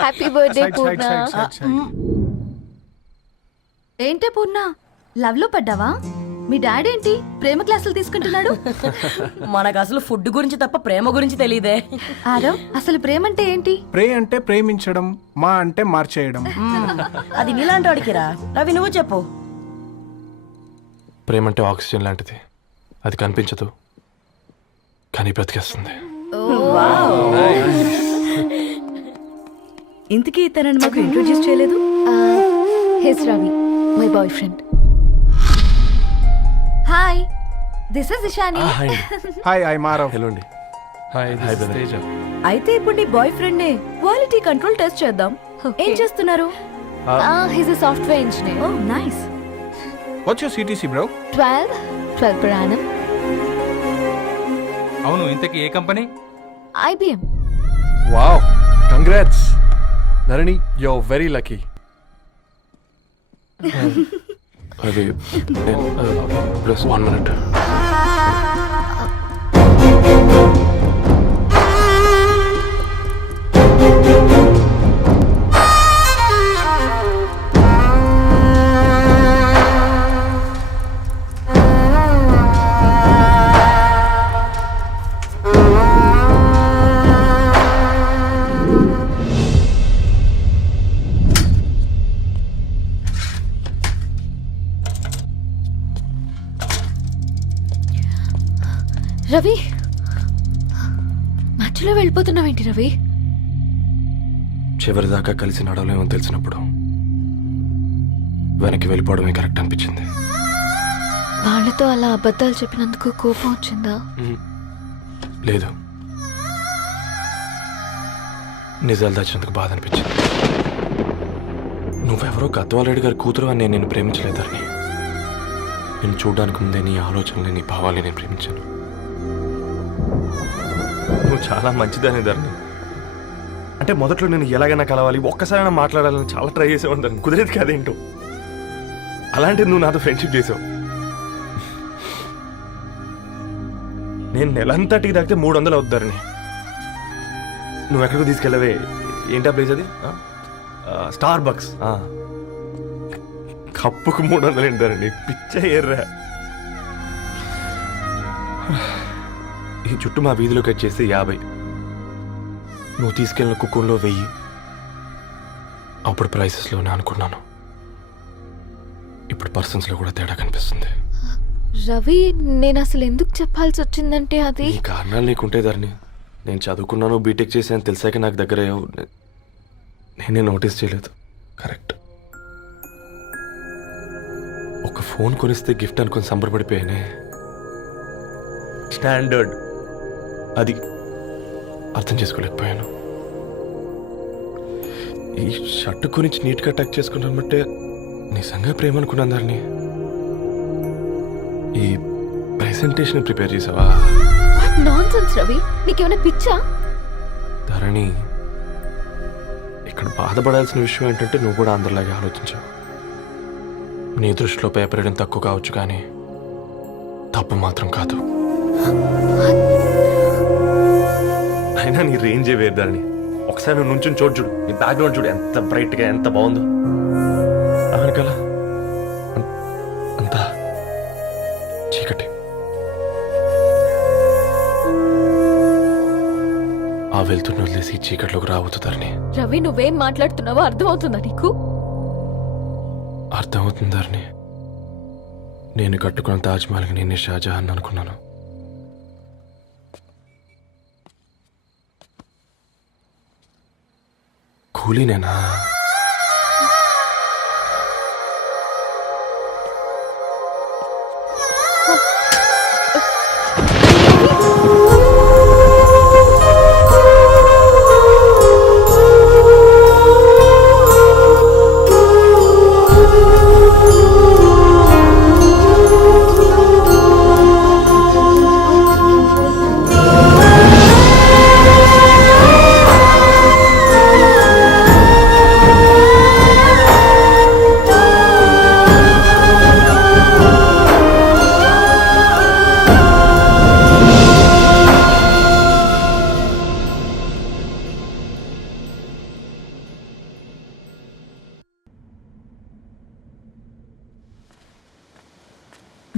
happy birthday Purna. ఏంటే పూర్ణ, లవ్ లో పడ్డావా? మీ డాడీ ఏంటి ప్రేమ క్లాసులు తీసుకుంటున్నాడు? మనకు అసలు ఫుడ్ గురించి తప్ప ప్రేమ గురించి తెలియదే. ఆరవ్, అసలు ప్రేమ అంటే ఏంటి? ప్రే అంటే ప్రేమించడం, మా అంటే మార్చేయడం. అది నీలాంటి వాడికిరా. రవి నువ్వు చెప్పు. ప్రేమ అంటే ఆక్సిజన్ లాంటిది. అది కనిపించదు కానీ బ్రతికేస్తుంది. ఇంతకీ తనని మాకు ఇంట్రొడ్యూస్ చేయలేదు. He's Ravi, my boyfriend. Hi, this is Ishani. Hi, I మారవ్. హలో అండి. హాయ్ తేజ. అయితే ఇప్పుడు నీ boyfriend quality control test చేద్దాం. ఏం చేస్తున్నారు? He's a software engineer. Oh nice. What's your CTC bro? 12 per annum. అవును, ఇంతకీ ఏ company? IBM. Wow, congrats Narani, you are very lucky. అది ప్లస్ 1 minute. రవి, మధ్యలో వెళ్ళిపోతున్నావేంటి రవి? చివరిదాకా కలిసి నడవలేమో తెలిసినప్పుడు వెనక్కి వెళ్ళిపోవడమే కరెక్ట్ అనిపించింది. వాళ్ళతో అలా అబద్ధాలు చెప్పినందుకు కోపం వచ్చిందా? లేదు, నిజాలు దాచినందుకు బాధ అనిపించింది. నువ్వెవరో గద్వాలరెడ్డి గారి కూతురు అని నేను నిన్ను ప్రేమించలేదని. నేను చూడడానికి ముందే నీ ఆలోచనలు, నీ భావాలని నేను ప్రేమించాను. నువ్వు చాలా మంచిదని ధరణి. అంటే మొదట్లో నేను ఎలాగైనా కలవాలి, ఒక్కసారైనా మాట్లాడాలని చాలా ట్రై చేసేవాడిని ధరణి. కుదిరేది కాదేంటో. అలాంటిది నువ్వు నాతో ఫ్రెండ్షిప్ చేసావు. నేను నెలంతటికి తాగితే 300 అవుతారని. నువ్వు ఎక్కడికి తీసుకెళ్ళవే? ఏంటా ప్లేస్ అది? Star bucks. కప్పుకు 300 ఏంటారండి, పిచ్చ ఎర్రా. ఈ చుట్టూ మా వీధిలో కట్ చేస్తే 50. నువ్వు తీసుకెళ్ళిన కుక్కర్లో 1000. అప్పుడు ప్రైసెస్లోనే అనుకున్నాను, ఇప్పుడు పర్సన్స్లో కూడా తేడా కనిపిస్తుంది. రవి, నేను అసలు ఎందుకు చెప్పాల్సి వచ్చిందంటే అది నీ కారణాలు నీకుంటే ధరణి. నేను చదువుకున్నాను, బీటెక్ చేశాను తెలిసాక నాకు దగ్గర నేనే నోటీస్ చేయలేదు. కరెక్ట్. ఒక ఫోన్ కొనిస్తే గిఫ్ట్ అనుకొని సంబరపడిపోయానే. స్టాండర్డ్ అది అర్థం చేసుకోలేకపోయాను. ఈ షర్ట్ గురించి నీట్గా టక్ చేసుకున్నామంటే నిజంగా ప్రేమ అనుకున్నాను దాన్ని. ఈ ప్రెజెంటేషన్ ప్రిపేర్ చేసావా? నాన్సెన్స్ రవి, నీకేమైనా పిచ్చా? ధరణి, ఇక్కడ బాధపడాల్సిన విషయం ఏంటంటే నువ్వు కూడా అందరిలాగే ఆలోచించావు. నీ దృష్టిలో పేపర్ వేయడం తక్కువ కావచ్చు కానీ తప్పు మాత్రం కాదు. అయినా నీ రేంజే వేరు ధరణి. ఒకసారి నువ్వు నుంచుని చూడు, నీ బ్యాక్గ్రౌండ్ చూడు ఎంత బ్రైట్గా, ఎంత బాగుందో. వెనకాల అంతా చీకటి. ఆ వెళ్తున్న వదిలేసి ఈ చీకట్లోకి రాబోతుందని రవి నువ్వేం మాట్లాడుతున్నావో అర్థమవుతుందా నీకు? అర్థమవుతుందని నేను కట్టుకున్న తాజ్మహల్కి నేనే షాజహాన్ అనుకున్నాను. కూలీనేనా?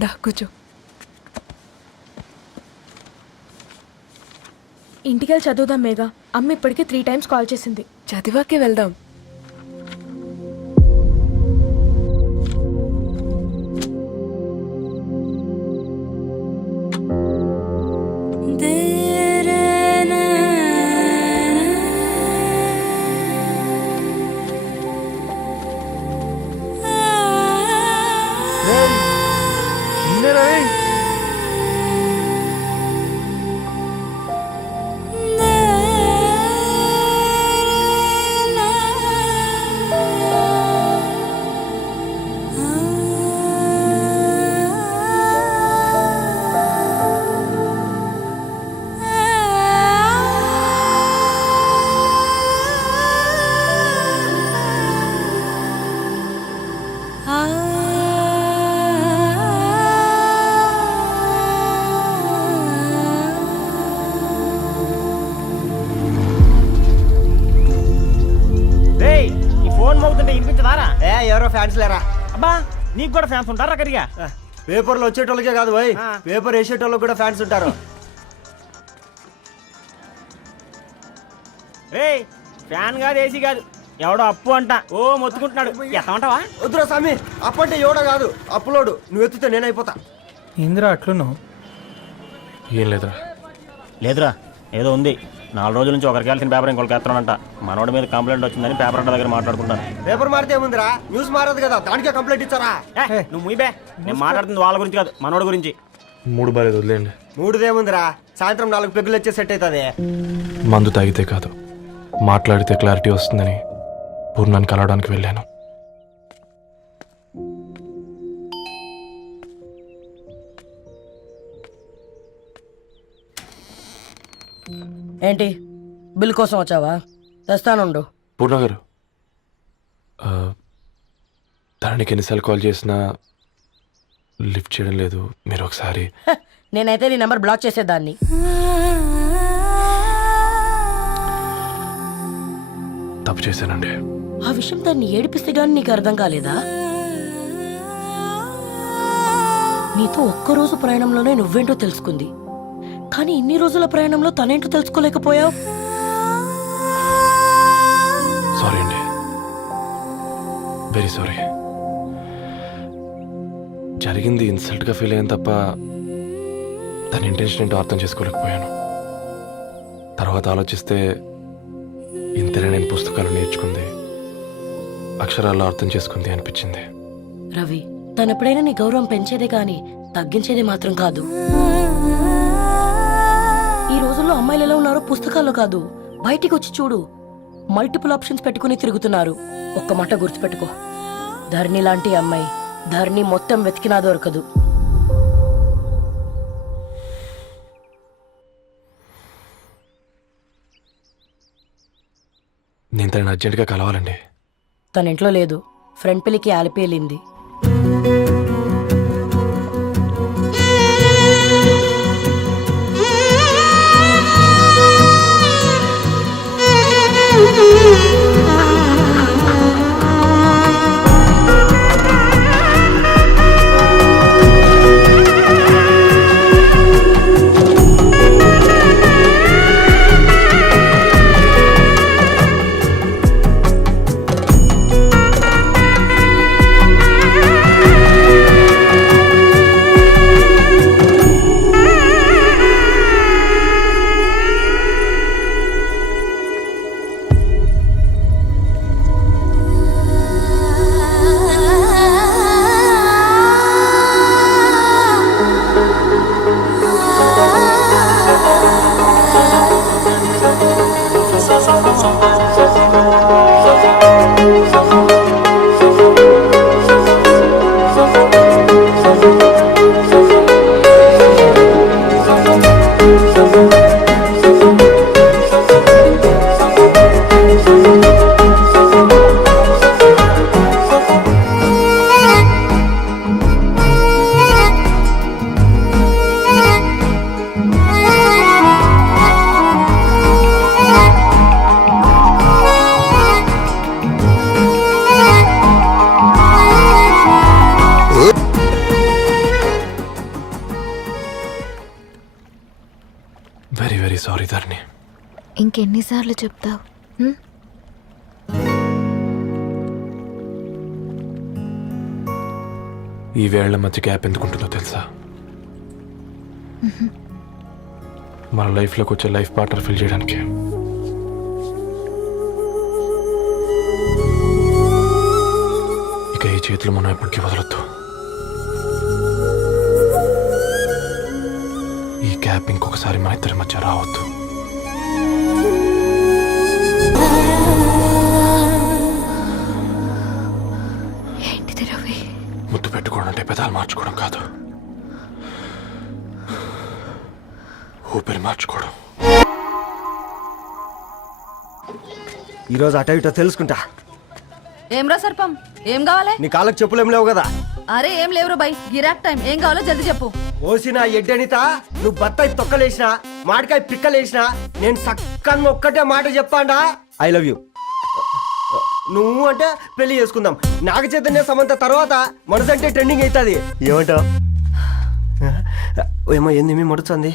దా కూర్చో. ఇంటికెళ్ళి చదువుదాం మేఘా. అమ్మ ఇప్పటికే 3 times కాల్ చేసింది. చదివాకే వెళ్దాం. ఎవరో ఫ్యాన్స్ లేరా? అబ్బా నీకు కూడా ఫ్యాన్స్ ఉంటారా కరిగా? పేపర్లో వచ్చేటోళ్ళకే కాదు భయ్, పేపర్ వేసేటోళ్ళకి కూడా ఫ్యాన్స్ ఉంటారు. రేయ్ ఫ్యాన్ కాదు, ఏసీ కాదు, ఎవడో అప్పు అంట ఓ మొత్తుకుంటున్నాడు. ఎత్తమంటావా? వద్దురా స్వామి, అప్పు అంటే ఎవడో కాదు, అప్పులోడు. నువ్వు ఎత్తుతే నేనైపోతా. ఇందిరా అట్లున్నావు? ఏం లేదురా. లేదురా, ఏదో ఉంది. 4 రోజుల నుంచి ఒకరికి వెళ్ళిన పేపర్ ఇంకొకరికి ఎత్తనంట. మనోడి మీద కంప్లైంట్ వచ్చిందని పేపర్ అడ్డ దగ్గర మాట్లాడుకుంటాను. పేపర్ మారితే ఏముందిరా, న్యూస్ మారదు కదా, దానికే కంప్లైంట్ ఇచ్చారా? నువ్వు ముయ్యబే, నేను మాట్లాడుతుంది వాళ్ళ గురించి కాదు, మనోడి గురించి. 3 బాలేదు, వదిలేండి. 3దేముందిరా, సాయంత్రం 4 పెగ్గులు వచ్చే సెట్ అవుతుంది. మందు తాగితే కాదు, మాట్లాడితే క్లారిటీ వస్తుందని పూర్ణాన్ని కలవడానికి వెళ్ళాను. ఏంటి బిల్ కోసం వచ్చావా? తెస్తానుండు. పూర్ణ గారు, తనకి ఎన్నిసార్లు కాల్ చేసినా లిఫ్ట్ చేయడం లేదు. మీరు ఒకసారి. నేనైతే నీ నెంబర్ బ్లాక్ చేసేదాన్ని. తప్పు చేశానండి. ఆ విషయం దాన్ని ఏడిపిస్తే గానీ నీకు అర్థం కాలేదా? నీతో ఒక్కరోజు ప్రయాణంలోనే నువ్వేంటో తెలుసుకుంది, కానీ ఇన్ని రోజుల ప్రయాణంలో తనేంటో తెలుసుకోలేకపోయావు. సారీ అండి, వెరీ సారీ. జరిగింది ఇన్సల్ట్గా ఫీల్ అయ్యాను తప్ప తన ఇంటెన్షన్ ఏంటో అర్థం చేసుకోలేకపోయాను. తర్వాత ఆలోచిస్తే ఇంతనే నేను పుస్తకాలు నేర్చుకుంది, అక్షరాల్లో అర్థం చేసుకుంది అనిపించింది. రవి, తనెప్పుడైనా నీ గౌరవం పెంచేదే గాని తగ్గించేదే మాత్రం కాదు. ఈ రోజుల్లో అమ్మాయిలు ఎలా ఉన్నారో పుస్తకాల్లో కాదు, బయటికి వచ్చి చూడు. మల్టిపుల్ ఆప్షన్స్ పెట్టుకుని తిరుగుతున్నారు. ఒక్క మాట గుర్తుపెట్టుకో, ధరణి లాంటి అమ్మాయి ధరణి మొత్తం వెతికినా దొరకదు. నేను తనని అర్జెంటుగా కలవాలండి. తన ఇంట్లో లేదు, ఫ్రెండ్ పెళ్లికి ఆలిపి వెళ్ళింది. ఇంకెన్నిసార్లు చెప్తావు? ఈ వేళ్ల మధ్య గ్యాప్ ఎందుకుంటుందో తెలుసా? మన లైఫ్లోకి వచ్చే లైఫ్ పార్ట్నర్ ఫిల్ చేయడానికి. ఇక ఈ చేతులు మనం ఎప్పటికీ వదలొద్దు. ఈ గ్యాప్ ఇంకొకసారి మన ఇద్దరి మధ్య రావద్దు. ఏంటిది రవి? ముద్దు పెట్టుకోవడం అంటే పెదాలు మార్చుకోవడం కాదు, ఊపిరి మార్చుకోవడం. ఈరోజు అటో ఇటో తెలుసుకుంటా. ఏం రా సర్పం, ఏం కావాలి? నీ కాళ్ళకి చెప్పులేం లేవు కదా? అరే ఏం లేవురా బై, గిరాక్ టైం. ఏం కావాలో జల్దీ చెప్పు. ఓసిన ఎడ్డనిత, నువ్వు బత్తాయి తొక్కలేసినా మాడికాయ పిక్కలేసినా నేను సక్కంగా ఒక్కటే మాట చెప్పాండా, ఐ లవ్ యూ. నువ్వు అంటే పెళ్లి చేసుకుందాం. నాగ చైతన్య సమంత తర్వాత మనసంటే ట్రెండింగ్ అవుతుంది. ఏమంటావు? ఏమో ఏంది మడుతుంది?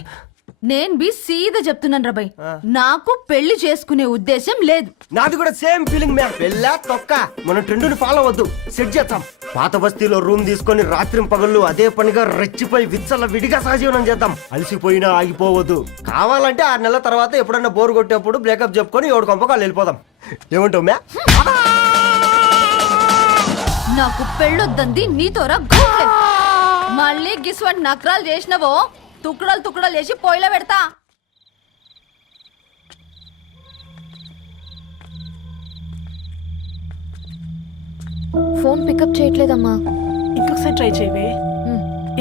నేను బి సీదా చెప్తున్నాను రాబాయ్, నాకు పెళ్లి చేసుకునే ఉద్దేశం లేదు. నాది కూడా సేమ్ ఫీలింగ్ మ్యామ్. పెళ్ళా తొక్క, మనం ట్రెండ్ని ఫాలో అవద్దు, సెట్ చేద్దాం. పాత బస్తీలో రూమ్ తీసుకొని రాత్రి పగళ్ళు అదే పనిగా రెచ్చిపోయి విచ్చల విడిగా సహజీవనం చేద్దాం. అలసిపోయినా ఆగిపోవద్దు. కావాలంటే 6 నెలల తర్వాత ఎప్పుడన్నా బోర్ కొట్టేప్పుడు బ్రేకప్ చెప్పుకొని ఎవడు కొంపకాలు వెళ్ళిపోదాం. ఏమంటావు మ్యా? నాకు పెళ్ళొద్దంది నీతోరా గోలే. మళ్ళీ గిస్వాడి నకరాలు చేసినవో తుక్కడలు తుక్కడలు చేసి పొయ్యిలో పెడతా. ఫోన్ పికప్ చేయట్లేదమ్మా. ఇంకొకసారి ట్రై చేయవే.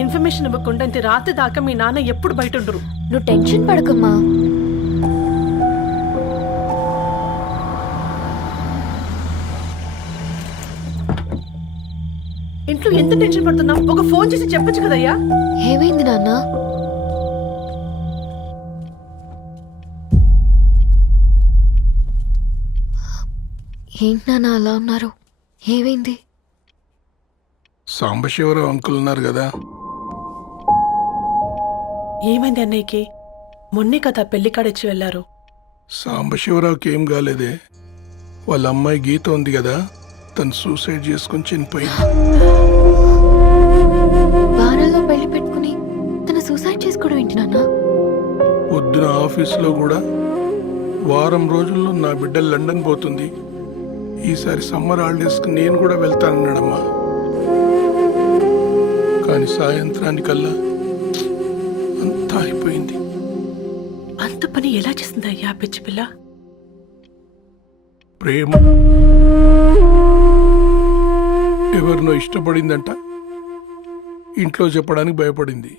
ఇన్ఫర్మేషన్ ఇవ్వకుండా ఇంత రాత్రి దాకా మీ నాన్న ఎప్పుడు బయట ఉండరు. నువ్వు టెన్షన్ పడకమ్మా. ఇంట్లో ఎంత టెన్షన్ పడుతున్నావు? ఒక ఫోన్ చేసి చెప్పొచ్చు కదయ్యా. ఏమైంది నాన్న? ఏంటి నాన్న అలా ఉన్నారు? ఏమైంది? సాంబశివరావు అంకుల్ ఉన్నారు కదా, ఏమైంది అన్నయ్యకి? మొన్నే కదా పెళ్లి కాడిచ్చి వెళ్ళారు. సాంబశివరావుకి ఏం కాలేదే. వాళ్ళ అమ్మాయి గీత ఉంది కదా, తను సూసైడ్ చేసుకుని చనిపోయింది. వారాల్లో పెళ్లి పెట్టుకుని తను సూసైడ్ చేసుకోవడం ఏంటి నాన్న? పొద్దున ఆఫీస్లో కూడా వారం రోజుల్లో నా బిడ్డ లండన్ పోతుంది, ఈసారి సమ్మర్ హాలిడేస్కి నేను కూడా వెళ్తానన్నాడమ్మా. కానీ సాయంత్రానికల్లా అంతా అయిపోయింది. అంత పని ఎలా చేసింది అయ్యా పిచ్చి పిల్ల? ప్రేమ ఎవరినో ఇష్టపడిందంట, ఇంట్లో చెప్పడానికి భయపడింది.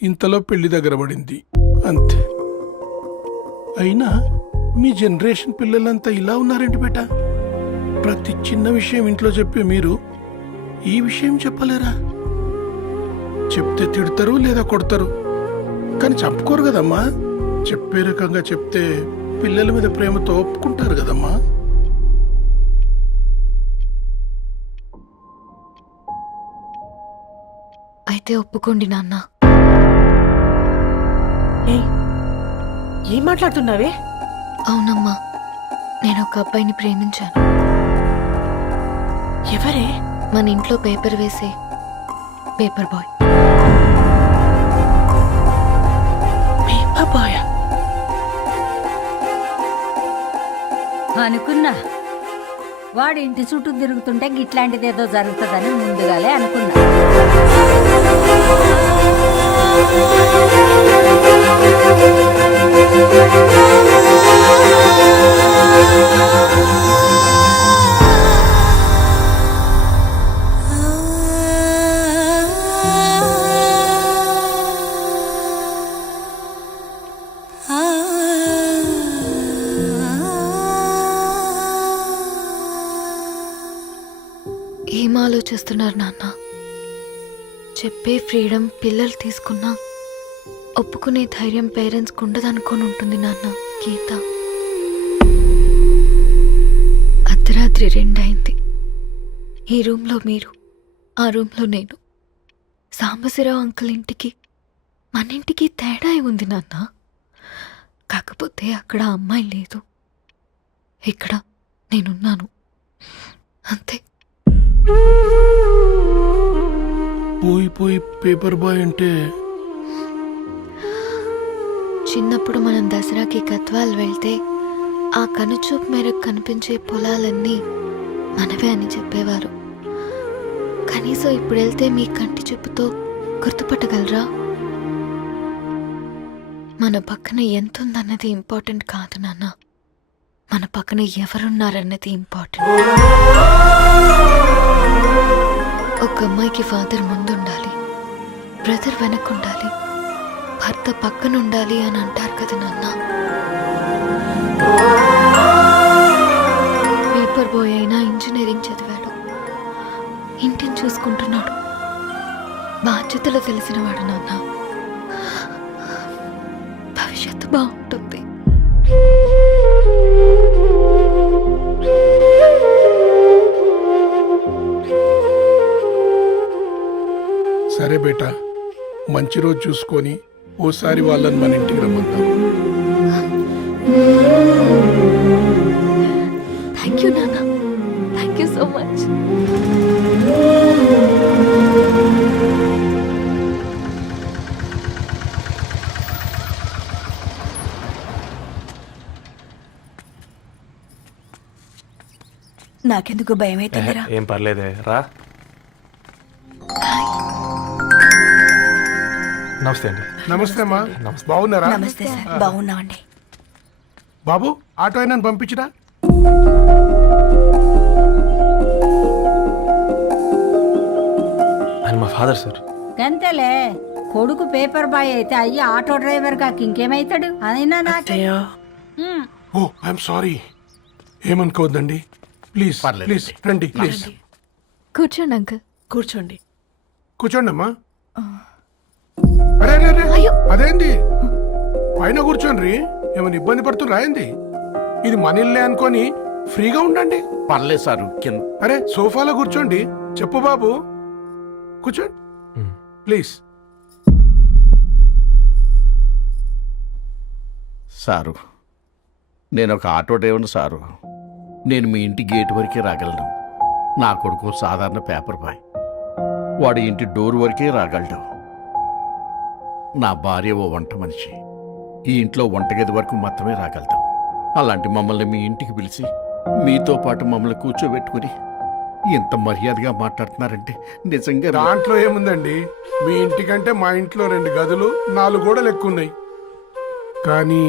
ఇంతలో పెళ్లి దగ్గర పడింది, అంతే. అయినా మీ జనరేషన్ పిల్లలంతా ఇలా ఉన్నారేంటి బేట? ప్రతి చిన్న విషయం ఇంట్లో చెప్పే మీరు ఈ విషయం చెప్పలేరా? చెప్తే తిడతారు లేదా కొడతారు, కానీ చంపుకోరు కదమ్మా. చెప్పే రకంగా చెప్తే పిల్లల మీద ప్రేమతో ఒప్పుకుంటారు కదమ్మా. అయితే ఒప్పుకోండి నాన్న. ఏం మాట్లాడుతున్నావే? అవునమ్మా, నేను ఒక అబ్బాయిని ప్రేమించాను. ఎవరే? మన ఇంట్లో పేపర్ వేసే పేపర్ బాయ్. పేపర్ బాయ్ అనుకున్నా. వాడి ఇంటి చుట్టూ తిరుగుతుంటే గిట్లాంటిదేదో జరుగుతుందని ముందుగాలే అనుకున్నా. ఏం ఆలోచిస్తున్నారు నాన్న? చెప్పే ఫ్రీడమ్ పిల్లలు తీసుకున్నా ఒప్పుకునే ధైర్యం పేరెంట్స్కి ఉండదనుకొని ఉంటుంది నాన్న. గీత అర్ధరాత్రి 2 అయింది. ఈ రూమ్లో మీరు, ఆ రూమ్లో నేను. సాంబశివరావు అంకుల్ ఇంటికి మన ఇంటికి తేడా ఉంది నాన్న. కాకపోతే అక్కడ ఆ అమ్మాయి లేదు, ఇక్కడ నేనున్నాను అంతే. పోయి పేపర్ బాయ్ అంటే చిన్నప్పుడు మనం దసరాకి గద్వాల్ వెళ్తే ఆ కనుచూపు మేరకు కనిపించే పొలాలన్నీ మనవే అని చెప్పేవారు. కనీసం ఇప్పుడు వెళ్తే మీ కంటి చూపుతో గుర్తుపట్టగలరా? మన పక్కన ఎంతుందన్నది ఇంపార్టెంట్ కాదు నాన్న, మన పక్కన ఎవరున్నారన్నది ఇంపార్టెంట్. ఒక అమ్మాయికి ఫాదర్ ముందుండాలి, బ్రదర్ వెనకుండాలి, భర్త పక్కన ఉండాలి అని అంటారు కదా నాన్న. పేపర్ బాయ్ అయినా ఇంజనీరింగ్ చదివాడు, ఇంటిని చూసుకుంటున్నాడు, బాధ్యతలు తెలిసినవాడు నాన్న. భవిష్యత్తు బాగుంటుంది. సరే బేటా, మంచి రోజు చూసుకొని ఓసారి వాళ్ళని మన ఇంటికి రమ్మంటాం. థ్యాంక్ యూ నాన్న, థ్యాంక్ యూ సో మచ్. నాకెందుకు భయం అవుతుందిరా. ఏం పర్లేదే, రా. నమస్తే అండి. నమస్తే అమ్మా, బాగున్నారా? నమస్తే సార్, బాగున్నామండి. బాబు, ఆటో అయినా పంపించరా? ఆయన మా ఫాదర్ సార్. గంతేలే, కొడుకు పేపర్ బాయ్ అయితే అయ్యి ఆటో డ్రైవర్ కాక ఇంకేమైతాడు? అయినా నాకు ఓ ఐఎమ్ సారీ, ఏమనుకోవద్దండి. ప్లీజ్ ప్లీజ్ రండి, ప్లీజ్ కూర్చోండి అంకుల్. కూర్చోండి. కూర్చోండి అమ్మా. అరే అరే అరే, అదేంది పైన కూర్చోండి, ఏమైనా ఇబ్బంది పడుతున్నా ఏంది? ఇది మన ఇల్లే అనుకొని ఫ్రీగా ఉండండి. పర్లేదు సారు. అరే సోఫాలో కూర్చోండి. చెప్పు బాబు, కూర్చోండి ప్లీజ్. సారు, నేను ఒక ఆటో డ్రైవర్ని సారు. నేను మీ ఇంటి గేట్ వరకే రాగలను. నా కొడుకు సాధారణ పేపర్ బాయ్, వాడి ఇంటి డోర్ వరకే రాగలడు. నా భార్య ఓ వంట మనిషి, ఈ ఇంట్లో వంటగది వరకు మాత్రమే రాగలుగుతాం. అలాంటి మమ్మల్ని మీ ఇంటికి పిలిచి మీతో పాటు మమ్మల్ని కూర్చోబెట్టుకుని ఎంత మర్యాదగా మాట్లాడుతున్నారంటే నిజంగా. దాంట్లో ఏముందండి, మీ ఇంటికంటే మా ఇంట్లో 2 గదులు 4 గోడలు ఎక్కువ ఉన్నాయి. కానీ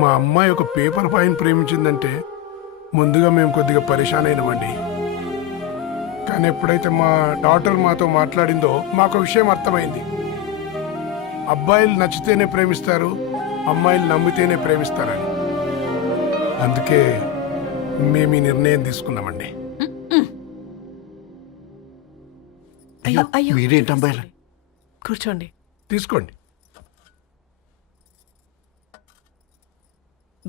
మా అమ్మాయి ఒక పేపర్ బాయ్ని ప్రేమించిందంటే ముందుగా మేము కొద్దిగా పరేషాన్ అయినామండి. కానీ ఎప్పుడైతే మా డాటర్ మాతో మాట్లాడిందో మాకు విషయం అర్థమైంది. అబ్బాయిలు నచ్చితేనే ప్రేమిస్తారు, అమ్మాయిలు నమ్మితేనే ప్రేమిస్తారని. అందుకే మేము ఈ నిర్ణయం తీసుకున్నామండి. మీరేంటి అమ్మాయిలు? కూర్చోండి. తీసుకోండి.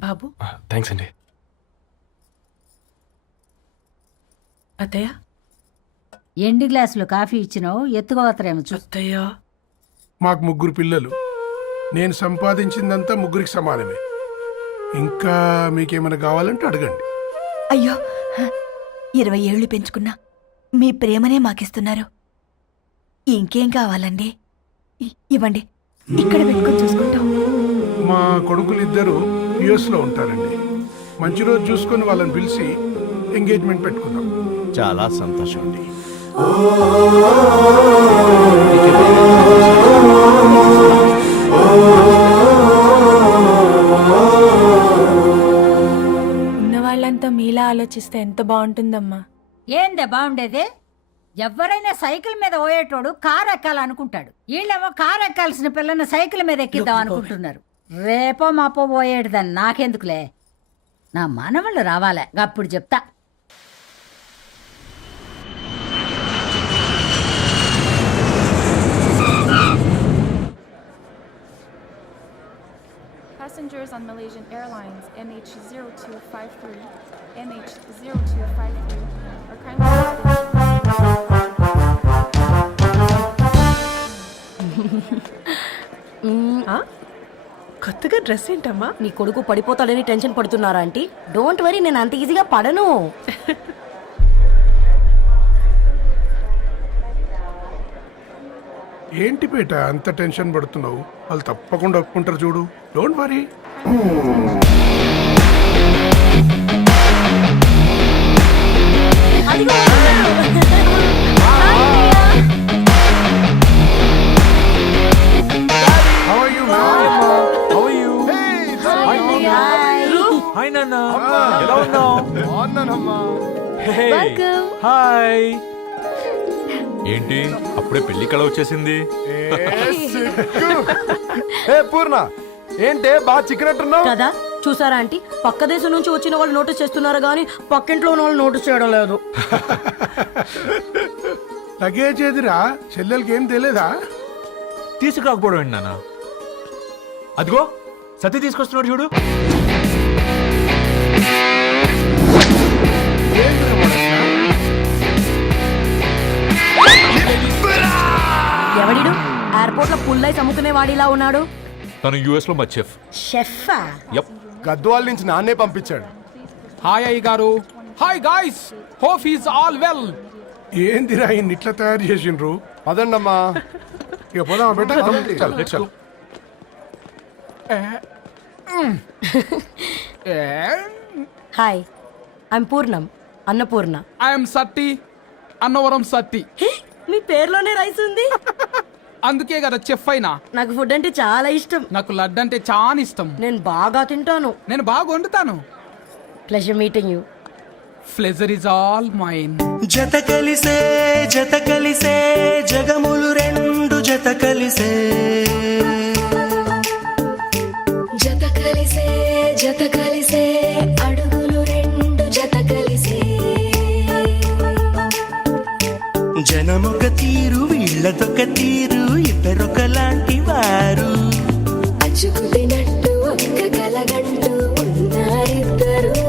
బాబు. థ్యాంక్స్ అండి. అత్తయ్య, ఎండి గ్లాసులో కాఫీ ఇచ్చినావు, ఎత్తుకోవతరేమో చూ. అత్తయ్య, మాకు 3 పిల్లలు, నేను సంపాదించిందంతా 3కి సమానమే. ఇంకా మీకేమైనా కావాలంటే అడగండి. అయ్యో, 20 ఏళ్ళు పెంచుకున్నా మీ ప్రేమనే మాకిస్తున్నారు. ఇంకేం కావాలండి? ఇవ్వండి, ఇక్కడ పెట్టుకొని చూసుకుంటాం. మా కొడుకులిద్దరూ యుఎస్లో ఉంటారండి. మంచి రోజు చూసుకొని వాళ్ళని పిలిచి ఎంగేజ్మెంట్ పెట్టుకుందాం. చాలా సంతోషం అండి. ఉన్న వాళ్ళంతా మీలా ఆలోచిస్తే ఎంత బాగుంటుందమ్మా. ఏందే బాగుండేది? ఎవరైనా సైకిల్ మీద పోయేటోడు కారు ఎక్కాలనుకుంటాడు. వీళ్ళేమో కారు ఎక్కాల్సిన పిల్లని సైకిల్ మీద ఎక్కిద్దాం అనుకుంటున్నారు. రేపో మాపో పోయేటిదని నాకెందుకులే, నా మనవళ్ళు రావాలే, అప్పుడు చెప్తా. Passengers on Malaysian Airlines MH0253, MH0253 are kindly... కొత్తగా కొత్తగా డ్రెస్ ఏంటమ్మా? నీ కొడుకు పడిపోతాడని టెన్షన్ పడుతున్నారా ఆంటీ? డోంట్ వరీ, నేను అంత ఈజీగా పడను. ఏంటి బేట అంత టెన్షన్ పడుతున్నావు? వాళ్ళు తప్పకుండా ఒప్పుకుంటారు చూడు. Don't worry. హాయ్ నాన్న, ఎలా ఉన్నావు? హాయ్. ఏంటి అప్పుడే పెళ్లి కళ వచ్చేసింది? పూర్ణ ఏంటే బాగా చిక్కినట్టున్నావు కదా, చూసారా ఆంటీ? పక్క దేశం నుంచి వచ్చిన వాళ్ళు నోటీస్ చేస్తున్నారు కానీ పక్కింట్లో ఉన్న వాళ్ళు నోటీస్ చేయడం లేదు. లగేజ్ ఏదిరా? చెల్లెలకి ఏం తెలియదా? తీసుకురాకపోవడం ఏంటి నాన్న? అదిగో సతీ తీసుకొస్తున్నాడు చూడు. ఎవడిడు ఎయిర్పోర్ట్ లో పుల్లై అమ్ముకునే వాడిలా ఉన్నాడు? తను యుఎస్ లో మా చెఫ్. షెఫా? గద్వాల నుంచి నాన్నే పంపించాడు. హాయ్ అయ్య గారు. Hi guys, hope is all well. ఏందిరా ఇన్ని ఇట్లా తయారు చేసిండ్రు? పదండమ్మా. ఇక పోదామా బేట? చల్. హాయ్, ఐమ్ పూర్ణం, అన్నపూర్ణ. ఐఎమ్ సత్తి, అన్నవరం సత్తి. మీ పేరులోనే రైస్ ఉంది. అందుకే కదా చెఫ్ అయినా. నాకు ఫుడ్ అంటే చాలా ఇష్టం. నాకు లడ్డు అంటే చాలా ఇష్టం. నేను బాగా తింటాను. నేను బాగా వండుతాను. Pleasure meeting you. Pleasure is all mine. జత కలిసే జగములు రెండు జత కలిసే, జత కలిసే అడుగులు రెండు జత కలిసే, జనమొక తీరు వీళ్ళదొక తీరు, ఇద్దరొకలాంటి వారు, అచ్చుకుతినట్టు ఒక్క కలగంటూ ఉన్నారిద్దరు.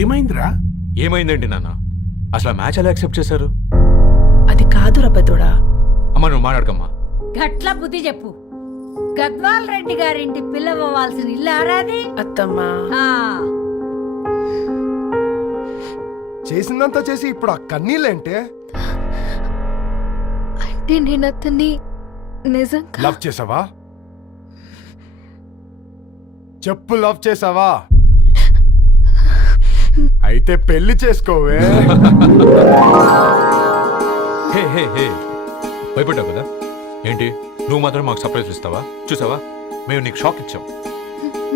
ఏమైందిరా? ఏమైందేంటి నాన్న? అసలు ఆ మ్యాచ్ ఎలా యాక్సెప్ట్ చేశారు? అది కాదు రబ్బతోడా. అమ్మ నువ్వు మాట్లాడకమ్మా. గట్ల బుద్ధి చెప్పు. గద్వాల్ రెడ్డి గారింటి పిల్లవ్వాల్సిన ఇల్లు ఆరాది. అత్తమ్మా చేసిందంతా చేసి ఇప్పుడు ఆ కన్నీళ్ళేంటే? అంటే నేను అతన్ని నిజంగా లవ్ చేసావా? చెప్పు, లవ్ చేసావా? అయితే పెళ్లి చేసుకోవే. హే హే హే, భయపడ్డావు కదా? ఏంటి నువ్వు మాత్రం మాకు సర్ప్రైజ్ ఇస్తావా? చూసావా, మేము నీకు షాక్ ఇచ్చాం.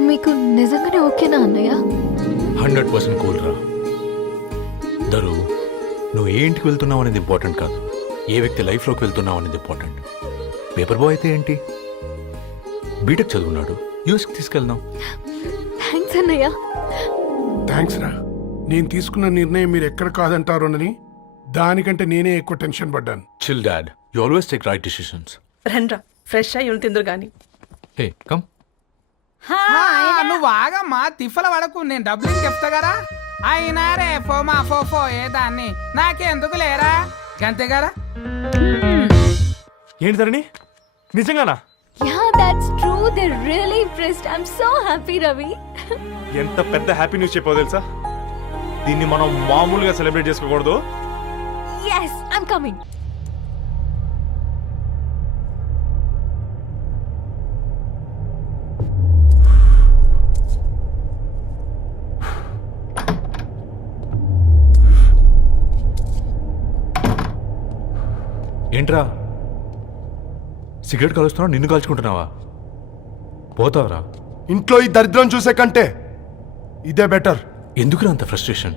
మీకు నిజంగానే ఓకేనా అన్నయ్య? 100% కూల్ రా. దరు, నువ్వు ఏ ఇంటికి వెళ్తున్నావు అనేది ఇంపార్టెంట్ కాదు, ఏ వ్యక్తి లైఫ్లోకి వెళ్తున్నావు అనేది ఇంపార్టెంట్. పేపర్ బాయ్ అయితే ఏంటి, బీటెక్ చదువున్నాడు, యూఎస్కి తీసుకెళ్దాం. థ్యాంక్స్ అన్నయ్య. థ్యాంక్స్ రా. నేను తీసుకున్న నిర్ణయం మీరు ఎక్కడ కాదంటారోనని దానికంటే నేనే ఎక్కువ టెన్షన్ పడ్డాను. Chill dad, you always take right decisions. రండ్రా, ఫ్రెష్ అయ్యి తిందురు గాని. Hey come. నువ్వు ఆగమ్మా, తిఫల పడకు, నేను డబ్బులు చెప్తా కదా. అయినా రే ఫో ఏ దాన్ని నాకెందుకు లేరా, అంతే కదా. ఏంటి ధరణి, నిజంగానా? Yeah, that's true. They're really impressed. I'm so happy, Ravi. ఎంత పెద్ద హ్యాపీ న్యూస్ చెప్పావు తెలుసా? దీన్ని మనం మామూలుగా సెలబ్రేట్ చేసుకోకూడదు. Yes, I'm coming. ఏంట్రా సిగరెట్ కాలుస్తున్నావు, నిన్ను కాల్చుకుంటున్నావా? పోతావరా? ఇంట్లో ఈ దరిద్రం చూసే కంటే ఇదే బెటర్. ఎందుకురా అంత frustration?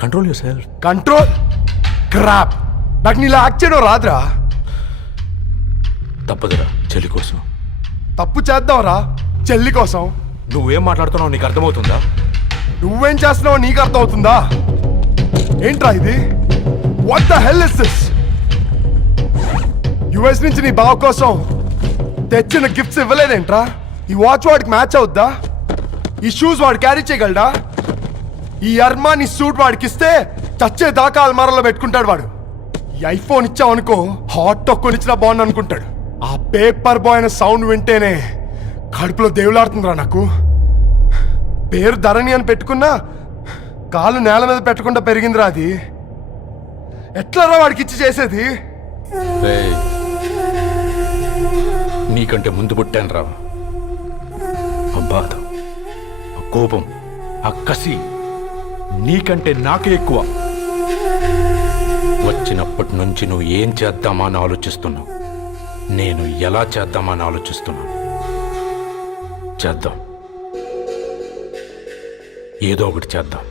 Control your self. Control crap. నాకు నీలా యాక్ట్ చేయడం రాదురా. తప్పదురా, చెల్లి కోసం. తప్పు చేద్దాంరా, చెల్లి కోసం. నువ్వేం మాట్లాడుతున్నావు నీకు అర్థమవుతుందా? నువ్వేం చేస్తున్నావో నీకు అర్థమవుతుందా? ఏంట్రా ఇది? What the hell is this? US నుంచి నీ బావ కోసం తెచ్చిన గిఫ్ట్స్ ఇవ్వలేదేంట్రా? ఈ వాచ్ వాడికి మ్యాచ్ అవుద్దా? ఈ షూస్ వాడు క్యారీ చేయగలడా? ఈ అర్మానీ సూట్ వాడికి ఇస్తే చచ్చే దాకా అల్మారాలో పెట్టుకుంటాడు వాడు. ఈ ఐఫోన్ ఇచ్చావనుకో హాట్ టాక్ కొనిచ్చినా బాగుంది అనుకుంటాడు. ఆ పేపర్ బాయ్ అనే సౌండ్ వింటేనే కడుపులో దేవులాడుతుందిరా నాకు. పేరు ధరణి అని పెట్టుకున్నా కాలు నేల మీద పెట్టకుండా పెరిగిందిరా అది. ఎట్లారా వాడికి ఇచ్చి చేసేది? నీకంటే ముందు పుట్టాను రా. ఆ బాధ, ఆ కోపం, ఆ కసి నీకంటే నాకే ఎక్కువ. వచ్చినప్పటి నుంచి నువ్వు ఏం చేద్దామా అని ఆలోచిస్తున్నావు, నేను ఎలా చేద్దామా అని ఆలోచిస్తున్నాను. చేద్దాం, ఏదో ఒకటి చేద్దాం,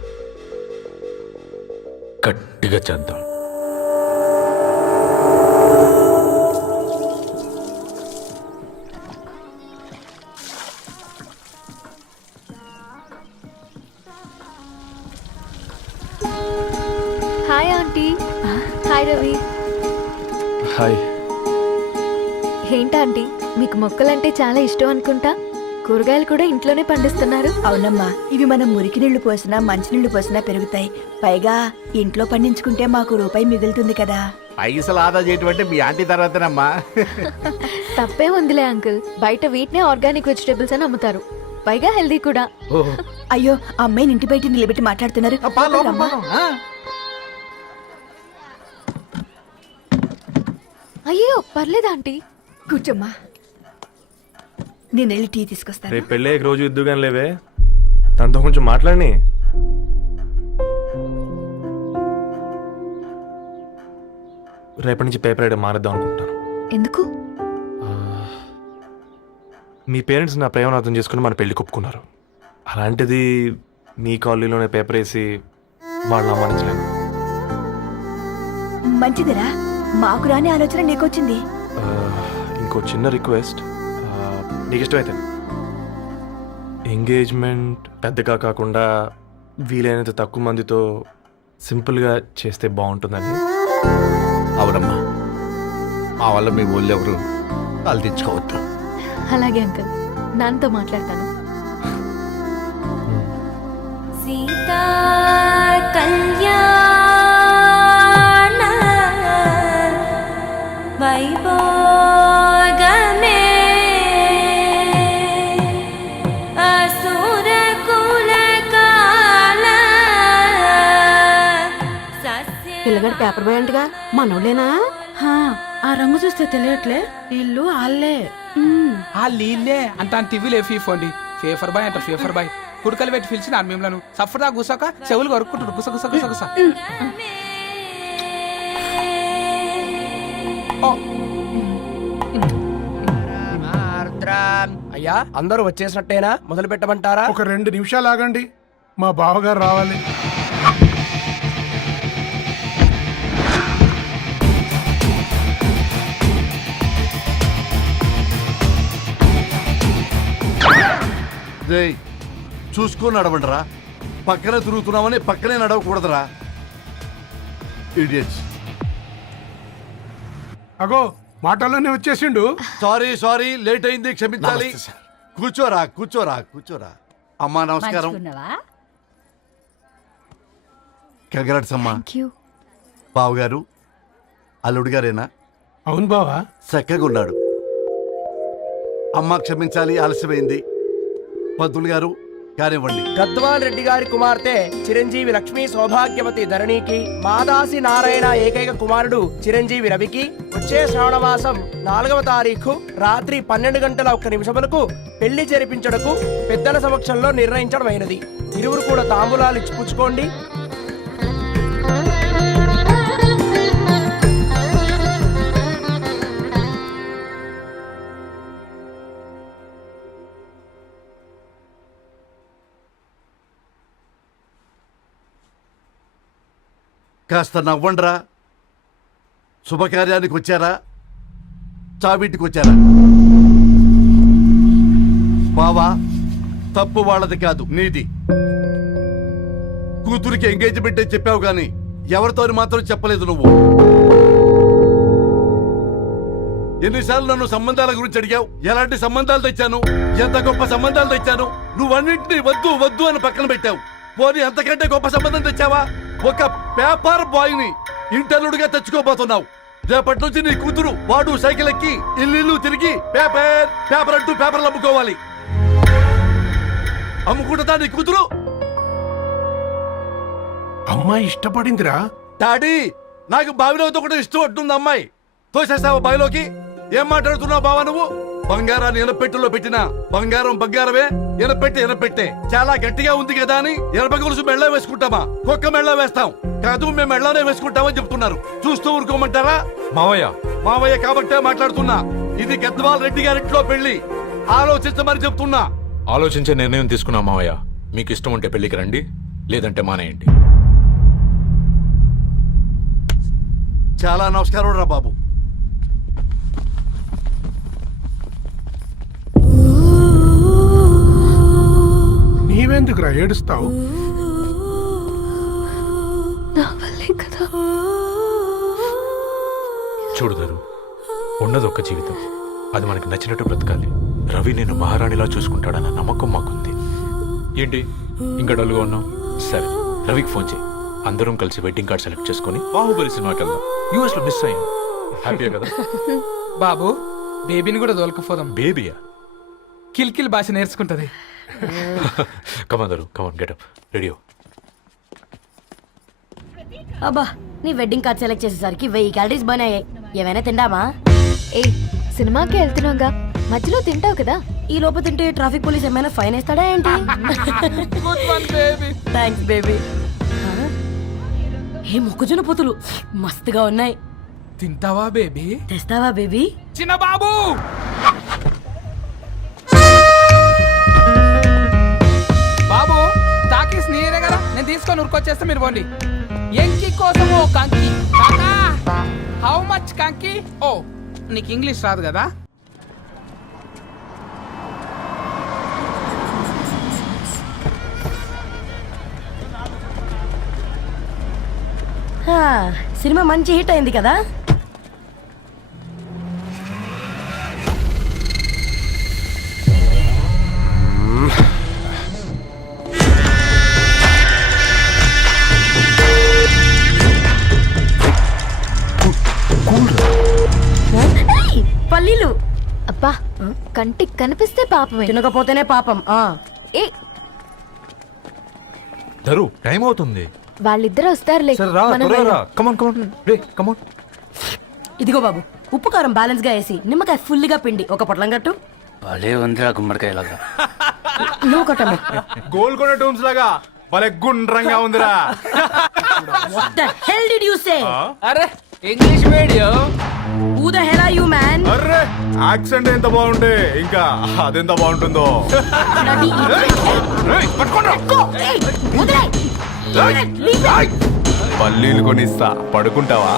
గట్టిగా చేద్దాం. Hi aunty. Hi Ravi. Hi. ఏంటా ఆంటీ, మీకు మొక్కలంటే చాలా ఇష్టం అనుకుంటా. కూరగాయలు కూడా ఇంట్లోనే పండిస్తున్నారు. అవునమ్మా, ఇవి మనం మురికి నీళ్లు పోసినా మంచినీళ్లు పోసినా పెరుగుతాయి. పైగా ఇంట్లో పండించుకుంటే మాకు రూపాయి మిగులుతుంది కదా. పైసలు ఆదా చేయటం అంటే మీ ఆంటీ తర్వాతనమ్మా. తప్పే ఉందిలే అంకుల్, బయట వీటినే ఆర్గానిక్ వెజిటేబుల్స్ అని అమ్ముతారు, పైగా హెల్దీ కూడా. అయ్యో, అమ్మాయిని ఇంటి బయట నిలబెట్టి మాట్లాడుతున్నారు. అయ్యో పర్లేదు ఆంటీ, కూర్చోమ్మా, నేను వెళ్ళి టీ తీసుకొస్తాను. రేపు పెళ్ళే రోజు ఇద్దుగాని లేవే, తనతో కొంచెం మాట్లాడి. రేపటి నుంచి పేపర్ రైడ్ మారేద్దాం అనుకుంటాను. ఎందుకు? మీ పేరెంట్స్ నా ప్రేమను అర్థం చేసుకుని మన పెళ్లి కొప్పుకున్నారు. అలాంటిది మీ కాలనీలోనే పేపర్ వేసి వాళ్ళని అమ్మానించలేను. మంచిదిరా, మాకు రాని ఆలోచన నీకొచ్చింది. ఇంకో చిన్న రిక్వెస్ట్, నీకు ఇష్టమైతే ఎంగేజ్మెంట్ పెద్దగా కాకుండా వీలైనంత తక్కువ మందితో సింపుల్గా చేస్తే బాగుంటుందని. అవునమ్మా, మా వల్ల మీ ఊళ్ళో ఎవరు కాలు తెచ్చుకోవద్దు. అలాగే అంకుల్, నాన్నతో మాట్లాడతాను. సీతా కళ్యాణ వైభోగమే అసుర కుల కాల. పిల్లగాడు పేపర్ బాయ్ అంటగా మనోళ్ళేనా? ఆ రంగు చూస్తే తెలియట్లే, ఇల్లు ఆళ్ళే. ఆ లీల్లే అంత టీవీలో ఫీఫోండి. ఫేఫర్ బాయ్ అంట, ఫేఫర్ బాయ్. కుడుకలు పెట్టి పిలిచిన మిమ్మలను సఫర్దా గుసక చెవులు కొరుక్కుంటారు, గుస గుస గుస గుస. అయ్యా, అందరూ వచ్చేసినట్టేనా? మొదలు పెట్టమంటారా? ఒక 2 నిమిషాలు ఆగండి, మా బావగారు రావాలి. చూసుకొని నడవండిరా. పక్కనే తిరుగుతున్నామని పక్కనే నడవకూడదురా. ఇడియట్స్. అగో మాటల్లోనే వచ్చేసిండు. సారీ లేట్ అయింది, క్షమించాలి. కూర్చోరా కూర్చోరా కూర్చోరా. అమ్మా నమస్కారం. కంగ్రాట్స్ అమ్మా. బావగారు అల్లుడు గారేనా? అవును బావా. చక్కగా ఉన్నాడు. అమ్మ క్షమించాలి, ఆలస్యమైంది. పంతులు గారు కానివ్వండి. గద్వాన్ రెడ్డి గారి కుమార్తె చిరంజీవి లక్ష్మీ సౌభాగ్యవతి ధరణికి, మాదాసి నారాయణ ఏకైక కుమారుడు చిరంజీవి రవికి వచ్చే శ్రావణమాసం 4వ తారీఖు రాత్రి 12 గంటల 1 నిమిషములకు పెళ్లి జరిపించడకు పెద్దల సమక్షంలో నిర్ణయించడమైనది. ఇరువురు కూడా తాంబూలాలు ఇచ్చి పుచ్చుకోండి. కాస్త నవ్వండ్రా. శుభకార్యానికి వచ్చారా, చావింటికి వచ్చారా? బావా, తప్పు వాళ్ళది కాదు, నీది. కూతురికి ఎంగేజ్మెంట్ అని చెప్పావు గాని ఎవరితో మాత్రం చెప్పలేదు నువ్వు. ఎన్నిసార్లు నన్ను సంబంధాల గురించి అడిగావు? ఎలాంటి సంబంధాలు తెచ్చాను, ఎంత గొప్ప సంబంధాలు తెచ్చాను. నువ్వన్నింటినీ వద్దు వద్దు అని పక్కన పెట్టావు. పోనీ అంతకంటే గొప్ప సంబంధం తెచ్చావా? ఒక పేపర్ బాయ్ ని ఇంటర్లుడిగా తెచ్చుకోబోతున్నావు. రేపటి నుంచి నీ కూతురు వాడు సైకిల్ ఎక్కి ఇల్లు తిరిగి పేపర్ అంటూ పేపర్లు అమ్ముకోవాలి. అమ్ముకుంటుందా నీ కూతురు? అమ్మాయి ఇష్టపడిందిరా. డాడీ, నాకు బావిలో కూడా ఇష్టం అంటుంది అమ్మాయి. తోసేస్తావా బావిలోకి? ఏం మాట్లాడుతున్నావు బావా నువ్వు? బంగారాన్ని ఎనపెట్టులో పెట్టినా బంగారమే, ఎనపెట్టే చాలా గట్టిగా ఉంది కదా అని ఎనప గొలుసు మెళ్ళ వేసుకుంటామా? కుక్క మెళ్ళ వేస్తాం కాదు, మేము మెళ్ళనే వేసుకుంటామని చెప్తున్నారు. చూస్తూ ఊరుకోమంటారా? మావయ్య కాబట్టే మాట్లాడుతున్నా. ఇది గద్వాల్ రెడ్డి గారింట్లో పెళ్లి. ఆలోచించమని చెప్తున్నా. ఆలోచించే నిర్ణయం తీసుకున్నా మావయ్య. మీకు ఇష్టం ఉంటే పెళ్లికి రండి, లేదంటే మానేయండి. చాలా నమస్కారం రా బాబు. నీవెందుకురా ఏడుస్తావు? చూడుదారు, ఉన్నది ఒక్క జీవితం. అది మనకి నచ్చినట్టు బ్రతకాలి. రవి నేను మహారాణిలా చూసుకుంటాడన్న నమ్మకం మాకుంది. ఏంటి ఇంకా డల్గా ఉన్నావు? సరే, రవికి ఫోన్ చేయి. అందరం కలిసి వెడ్డింగ్ కార్డ్ సెలెక్ట్ చేసుకుని బాహుబలి సినిమాకి వెళ్దాం. యూఎస్ లో మిస్ అయ్యాం. హ్యాపీయా కదా? బాబు, బేబీని కూడా దొరకపోదాం. బేబీయా? కిల్కిల్ భాష నేర్చుకుంటది. కమాందరు, కమాన్ గెట్ అప్, రెడీ. అబ్బా, నీ వెడ్డింగ్ కార్డ్ సెలెక్ట్ చేసేసరికి 1000 క్యాలరీస్ బర్న్ అయ్యాయి. ఏమైనా తిండామా? ఏ సినిమాకి వెళ్తున్నాగా, మధ్యలో తింటావు కదా. ఈ లోపు తింటే ట్రాఫిక్ పోలీస్ ఏమైనా ఫైన్ వేస్తాడా ఏంటి? Thanks baby. ఏ మొక్కజొన్న పొతులు మస్తుగా ఉన్నాయి. తింటావా బేబీ? తెస్తావా బేబీ? చిన్న బాబు, బాబు టాకీస్ నీరే కదా, నేను తీసుకొని ఉరికొచ్చేస్తే మీరు పోండి. ఎంకి కోసం ఓ కంకి. హౌ మచ్ కంకి? ఓ, నీకు ఇంగ్లీష్ రాదు కదా? సినిమా మంచి హిట్ అయింది కదా. పల్లీలు. అబ్బా, కంటికి కనిపిస్తే పాపమే, తినకపోతేనే పాపం. ఏ దరు, టైం అవుతుంది. వాళ్ళిద్దరు వస్తారులే. మనం వెళ్దాం. ఇదిగో బాబు, ఉప్పు కారం బ్యాలెన్స్ గా వేసి నిమ్మకాయ ఫుల్ గా పిండి ఒక పొట్లం కట్టు. భలే ఉందిరా గుమ్మడికాయలాగా. నువ్వు కట్టమ్మ. గోల్కొండ టూమ్స్ లాగా భలే గుండ్రంగా ఉందిరా. What the hell did you say? అరే English medium. Who the hell are you, man? Array, accent ఎంత బాగుంటే ఇంకా అదెంత బాగుంటుందో. పల్లీలు కొనిస్తా, పడుకుంటావా?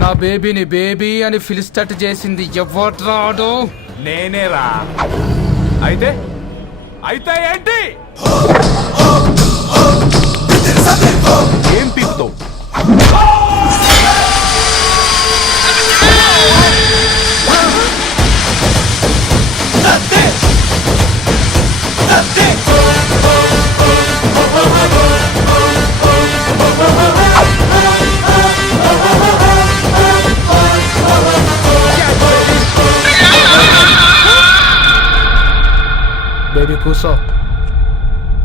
నా బేబీని బేబీ అని ఫిలిస్టట్ చేసింది ఎవడ్రాడు? నేనేరా. అయితే ఏంటి? ఏం పీకుతావు? బేబీ కూసో.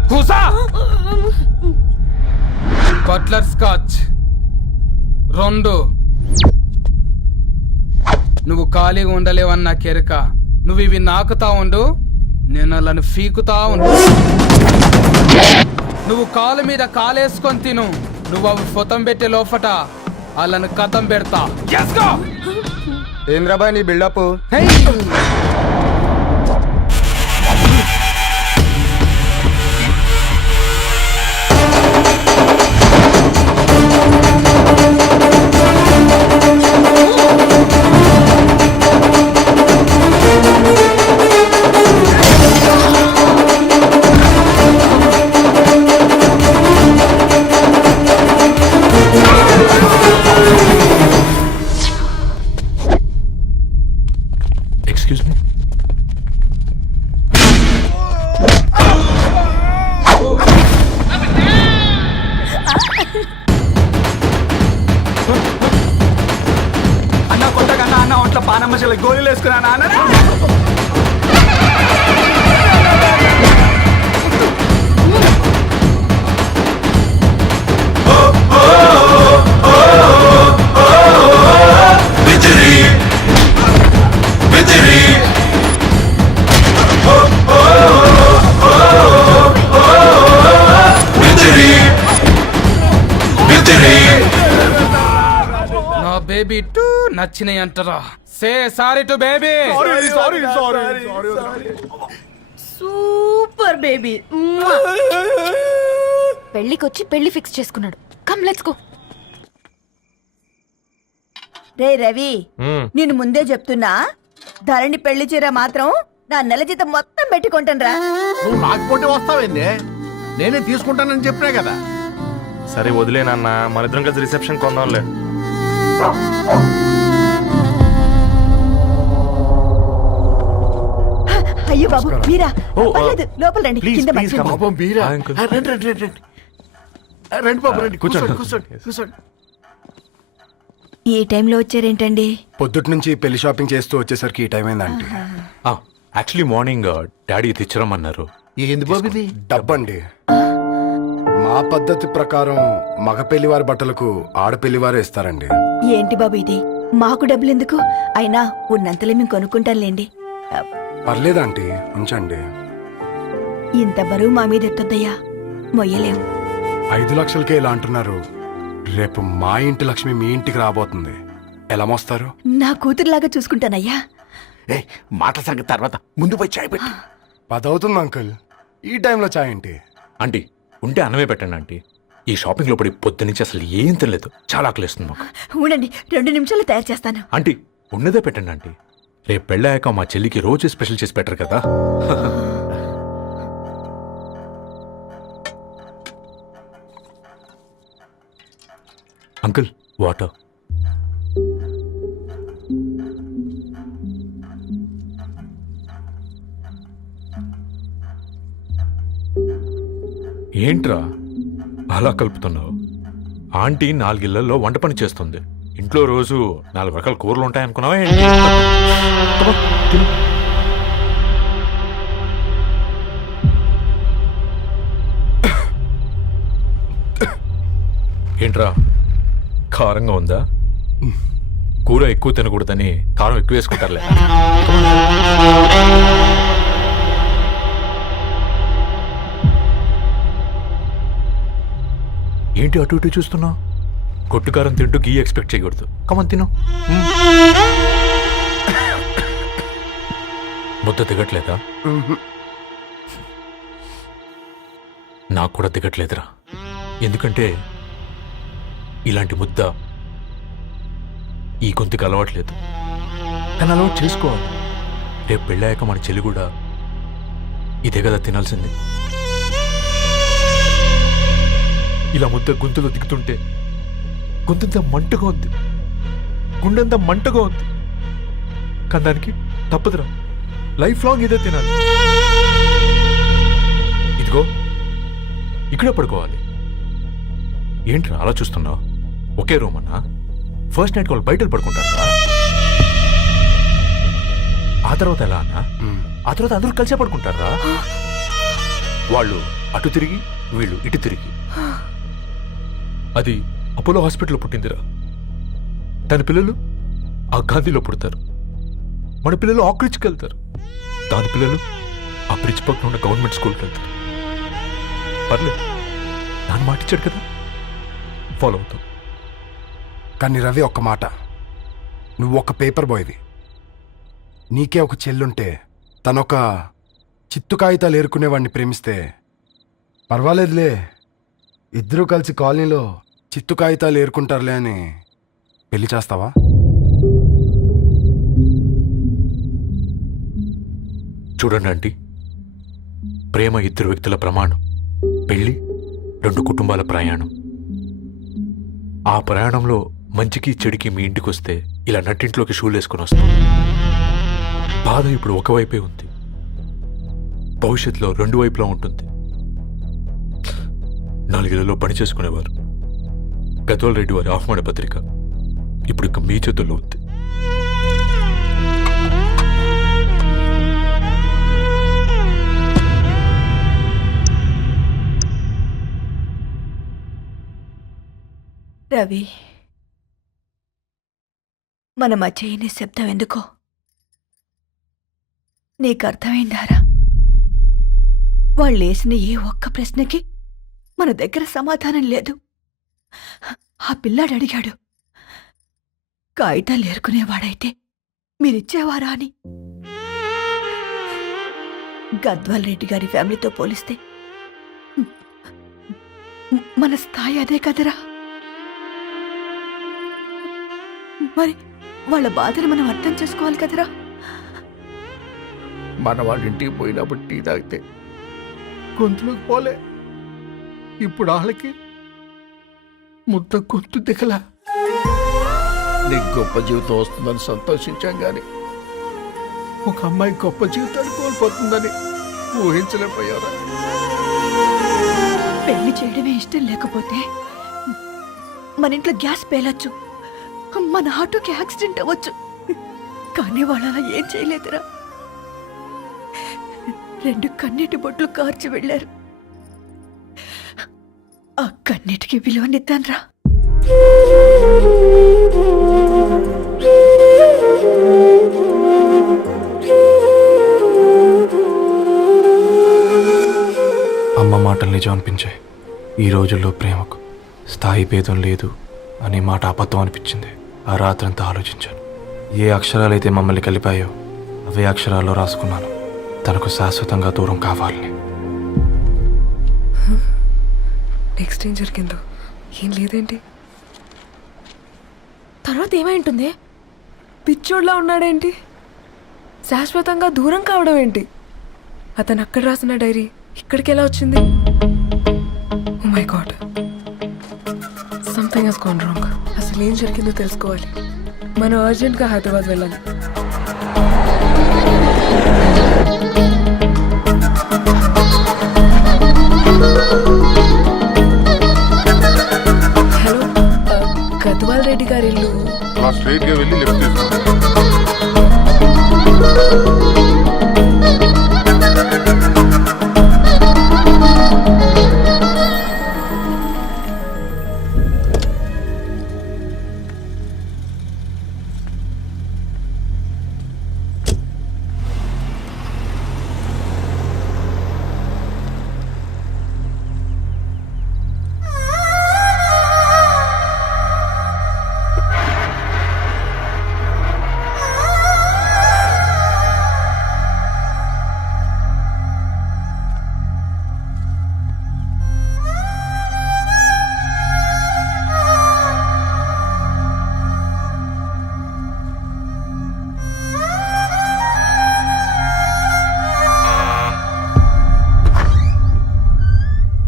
కూసా. Butler scotch 2. నువ్వు ఖాళీగా ఉండలేవన్న కెరక. నువ్వు ఇవి నాకుతా ఉండు, నేను వాళ్ళని ఫీకుతా ఉండు. నువ్వు కాలు మీద కాలేసుకొని తిను. నువ్వు అవి ఫొతం పెట్టే లోపట వాళ్ళని కథం పెడతా. ఏంద్రాబాయ్ నీ బిల్డప్? Excuse me. అన్న కొత్తగా అన్న ఒంట్లో పానమ్మశల గోళీలు వేసుకున్నా అన్న. నా బేబీ టూ నచ్చినాయి అంటారా? Say sorry to baby. Super baby. పెళ్ళికొచ్చి పెళ్లి ఫిక్స్ చేసుకున్నాడు. Come let's go. రే రవి, నేను ముందే చెప్తున్నా, ధరణి పెళ్లి చీర మాత్రం నా నెల జీతం మొత్తం పెట్టుకుంటాను రా. నువ్వు నాకు పోటీ వస్తావేంది? నేనే తీసుకుంటానని చెప్పినా కదా. సరే వదిలేనన్న, మన ఇద్దరం కలిసి రిసెప్షన్ కొందాంలే. అయ్యో బాబు మీరా, పర్లేదు, లోపల రండి. కింద మర్చిపో. పాపం బీరా. అంకుల్. రండి రండి రండి రండి. రండి బాబు రండి. కూర్చోండి కూర్చోండి కూర్చోండి. ఈ టైంలో వచ్చారేంటండి? పొద్దుటి నుంచి పెళ్లి షాపింగ్ చేస్తూ వచ్చేసరికి ఈ టైం అయిందండి. యాక్చువల్లీ మార్నింగ్ డాడీ తెచ్చరమన్నారు. ఏంది బాబు ఇది? డబ్బండి. మా పద్ధతి ప్రకారం మగ పెళ్లివారి బట్టలకు ఆడపెళ్లివారే ఇస్తారండి. ఏంటి బాబు ఇది? మాకు డబ్బులు ఎందుకు? అయినా ఉన్నంతలే మేము కొనుక్కుంటాంలేండి. పర్లేదంటీ, ఉంచండి. ఇంత బరువు మా మీద ఎత్తొద్దయ్యా, మొయ్యలేం. 5 లక్షలకే ఇలా అంటున్నారు. రేపు మా ఇంటి లక్ష్మి మీ ఇంటికి రాబోతుంది. ఎలా మోస్తారు? నా కూతురులాగా చూసుకుంటానయ్యా. మాట సంగతి తర్వాత, ముందు పోయి చాయ్ పెట్టి. 10 అవుతుంది అంకుల్. ఈ టైంలో చాయ్ ఏంటి? ఆంటీ ఉంటే అన్నమే పెట్టండి ఆంటీ. ఈ షాపింగ్లో పడి పొద్దు నుంచి అసలు ఏం తినలేదు. చాలా ఆకలిస్తుంది మాకు. ఉండండి, 2 నిమిషాలు తయారు చేస్తాను. ఆంటీ ఉన్నదే పెట్టండి ఆంటీ. రేపు పెళ్ళాక మా చెల్లికి రోజు స్పెషల్ చేసి పెట్టరు కదా. Uncle water. ఏంట్రా అలా కలుపుతున్నావు? ఆంటీ 4 ఇళ్లలో వంట పని చేస్తుంది. ఇంట్లో రోజు 4 రకాల కూరలు ఉంటాయనుకున్నావా ఏంటి? తిను. ఏంట్రా కారంగా ఉందా? కూర ఎక్కువ తినకూడదని కారం ఎక్కువ వేసుకుంటారులే. ఏంటి అటు ఇటు చూస్తున్నావు? కొట్టుకారం తింటూ గీ ఎక్స్పెక్ట్ చేయకూడదు. కమన్ తిను. ముద్ద దిగట్లేదా? నాకు కూడా దిగట్లేదురా. ఎందుకంటే ఇలాంటి ముద్ద ఈ గొంతుకి అలవాట్లేదు. కానీ అలవాటు చేసుకోవాలి. రేపు పెళ్ళాక మన చెల్లి కూడా ఇదే కదా తినాల్సింది. ఇలా ముద్ద గొంతులో దిగుతుంటే గొంతంతా మంటగా ఉంది, గుండెంతా మంటగా ఉంది. కానీ దానికి తప్పదురా, లైఫ్ లాంగ్ ఇదే తినాలి. ఇదిగో ఇక్కడే పడుకోవాలి. ఏంట్రా అలా చూస్తున్నావు? ఒకే రూమ్ అన్నా? ఫస్ట్ నైట్ వాళ్ళు బయట పడుకుంటారా? ఆ తర్వాత ఎలా అన్నా? ఆ తర్వాత అందరూ కలిసే పడుకుంటారా? వాళ్ళు అటు తిరిగి వీళ్ళు ఇటు తిరిగి. అది అపోలో హాస్పిటల్లో పుట్టిందిరా. దాని పిల్లలు ఆ గాంధీలో పుడతారు. మన పిల్లలు ఆక్రిచ్కి వెళ్తారు. దాని పిల్లలు ఆ బ్రిడ్జ్ పక్కన ఉన్న గవర్నమెంట్ స్కూల్కి వెళ్తారు. పర్లేదు, దాని మాట ఇచ్చాడు కదా, ఫాలో అవుతాం. కానీ రవి ఒక్క మాట, నువ్వు ఒక పేపర్ బాయ్వి. నీకే ఒక చెల్లుంటే తనొక చిత్తు కాగితాలు ఏరుకునేవాడిని ప్రేమిస్తే పర్వాలేదులే, ఇద్దరూ కలిసి కాలనీలో చిత్తు కాగితాలు ఏరుకుంటారులే అని పెళ్లి చేస్తావా? చూడండి ఆంటీ, ప్రేమ ఇద్దరు వ్యక్తుల ప్రమాణం, పెళ్లి 2 కుటుంబాల ప్రయాణం. ఆ ప్రయాణంలో మంచికి చెడుకి మీ ఇంటికి వస్తే ఇలా నట్టింట్లోకి షూలు వేసుకుని వస్తాం. బాధ ఇప్పుడు ఒకవైపే ఉంది, భవిష్యత్తులో 2 వైపులా ఉంటుంది. 4 ఏళ్లలో పని చేసుకునేవారు గద్వాల్ రెడ్డి వారి ఆహ్వాన పత్రిక ఇప్పుడు ఇక మీ చేతుల్లో ఉంది. రవి, మన మధ్య ఈ నిశ్శబ్దం ఎందుకో నీకు అర్థమైందారా? వాళ్ళు వేసిన ఏ ఒక్క ప్రశ్నకి మన దగ్గర సమాధానం లేదు. ఆ పిల్లాడు అడిగాడు, కాగితాలు ఏరుకునేవాడైతే మీరిచ్చేవారా అని. గద్వాల్ రెడ్డి గారి ఫ్యామిలీతో పోలిస్తే మన స్థాయి అదే కదరా. మరి వాళ్ళ బాధను మనం అర్థం చేసుకోవాలి కదరా. మన వాళ్ళ ఇంటికి పోయినప్పుడు టీ తాగితే గొంతులోకి పోలే, ఇప్పుడు వాళ్ళకి ముద్ద గొంతు దిగలా. నీకు గొప్ప జీవితం వస్తుందని సంతోషించాం కానీ ఒక అమ్మాయి గొప్ప జీవితాన్ని కోల్పోతుందని ఊహించలేకపోయారా? పెళ్లి చేయడమే ఇష్టం లేకపోతే మన ఇంట్లో గ్యాస్ పేలొచ్చు, మన ఆటోకి యాక్సిడెంట్ అవ్వచ్చు, కానీ వాళ్ళు అలా ఏం చేయలేదురా. 2 కన్నీటి బొట్లు కార్చి వెళ్ళారు. ఆ కన్నీటికి విలువనిద్దాన్రా. అమ్మ మాటలు నిజం అనిపించాయి. ఈ రోజుల్లో ప్రేమకు స్థాయి భేదం లేదు అనే మాట అబద్ధం అనిపించింది. ఆ రాత్రంతా ఆలోచించాను. ఏ అక్షరాలైతే మమ్మల్ని కలిపాయో అవే అక్షరాల్లో రాసుకున్నాను, తనకు శాశ్వతంగా దూరం కావాలని. నెక్స్ట్ ఏం జరిగిందో ఏం లేదేంటి? తర్వాత ఏమై ఉంటుంది? పిచ్చోడ్లా ఉన్నాడేంటి? శాశ్వతంగా దూరం కావడం ఏంటి? అతను అక్కడ రాసిన డైరీ ఇక్కడికి ఎలా వచ్చింది? Oh my God, something has gone wrong. అసలు ఏం జరిగిందో తెలుసుకోవాలి. మనం అర్జెంట్గా హైదరాబాద్ వెళ్ళాలి. హలో, గద్వాల్ రెడ్డి గారి ఇల్లు స్ట్రైట్గా వెళ్ళి లెఫ్ట్ తీసుకోండి.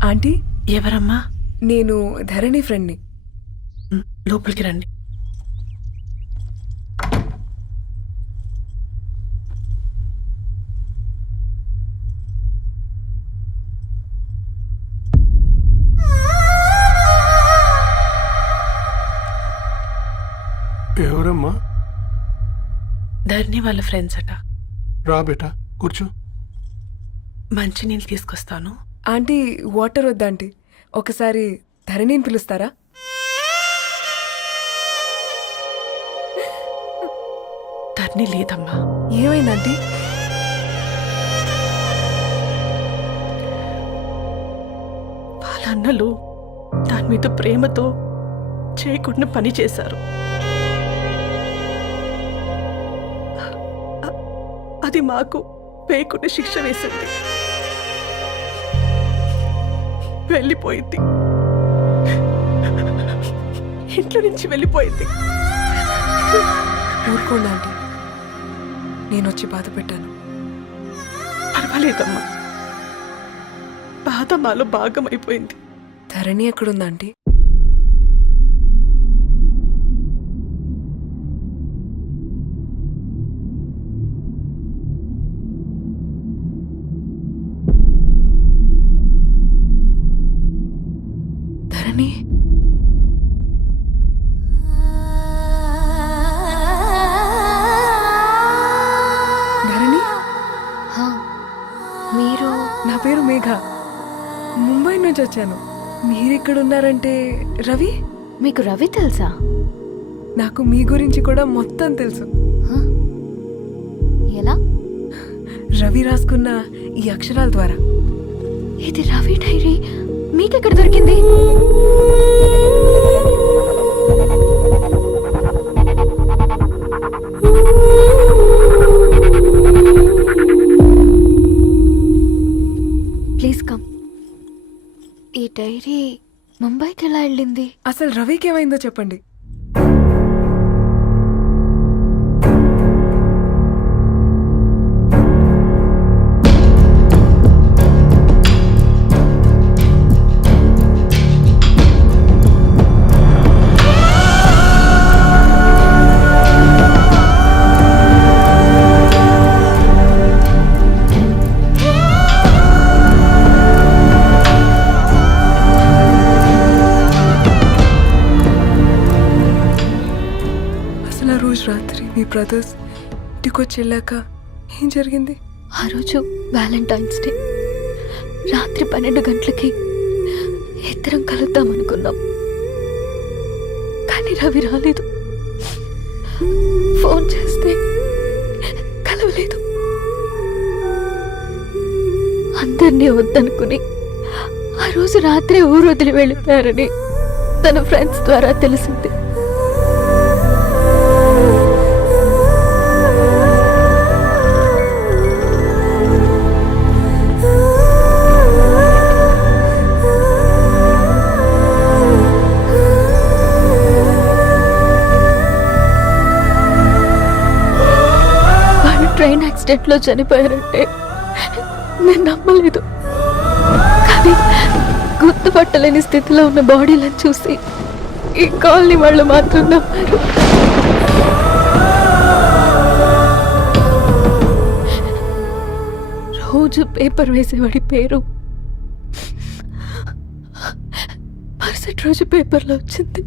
ఆంటీ, ఎవరమ్మా? నేను ధరణి ఫ్రెండ్ని. లోపలికి రండి. ఎవరమ్మా? ధర్ని వాళ్ళ ఫ్రెండ్స్ అట. రా బేటా, కూర్చో. మంచినీళ్ళు తీసుకొస్తాను. ఆంటీ, వాటర్ వద్దా ఆంటీ? ఒకసారి ధరణిని పిలుస్తారా? ధర్ని లేదమ్మా. ఏమైందంటీ? వాళ్ళ అన్నలు దాని మీద ప్రేమతో చేయకుండా పని చేశారు. అది మాకు వేయకుండా శిక్ష వేసింది. వెళ్ళిపోయింది, ఇంట్లో నుంచి వెళ్ళిపోయింది. ఊరుకోండి ఆంటీ, నేను వచ్చి బాధ పెట్టాను. పర్వాలేదమ్మా, బాధ మాలో భాగం అయిపోయింది. ధరణి ఎక్కడుందా ఆంటీ? ధరణి, ధరణి, మీరు? నా పేరు మేఘ, ముంబై నుంచి వచ్చాను. మీరెక్కడున్నారంటే? రవి? మీకు రవి తెలుసా? నాకు మీ గురించి కూడా మొత్తం తెలుసు. ఎలా? రవి రాసుకున్న ఈ అక్షరాల ద్వారా. ఇది రవి డైరీ మీకెక్కడ దొరికింది? Please come. ఈ డైరీ ముంబైకి ఎలా వెళ్ళింది? అసలు రవికి ఏమైందో చెప్పండి. రాత్రి మీ బ్రదర్స్ ఇంటికొచ్చి వెళ్ళాక ఏం జరిగింది? ఆ రోజు వ్యాలంటైన్స్ డే రాత్రి 12 గంటలకి ఇద్దరం కలుద్దాం అనుకున్నాం. కానీ రవి రాలేదు. ఫోన్ చేస్తే కలవలేదు. అందరినీ వద్దనుకుని ఆ రోజు రాత్రి ఊరు వదిలి వెళ్ళిపోయారని తన ఫ్రెండ్స్ ద్వారా తెలిసింది. ట్రైన్ యాక్సిడెంట్ లో చనిపోయారంటే నేను నమ్మలేదు. కానీ గుర్తుపట్టలేని స్థితిలో ఉన్న బాడీలను చూసి ఈ కాలనీ వాళ్ళు మాత్రం నమ్మారు. రోజు పేపర్ వేసేవాడి పేరు మరుసటి రోజు పేపర్లో వచ్చింది.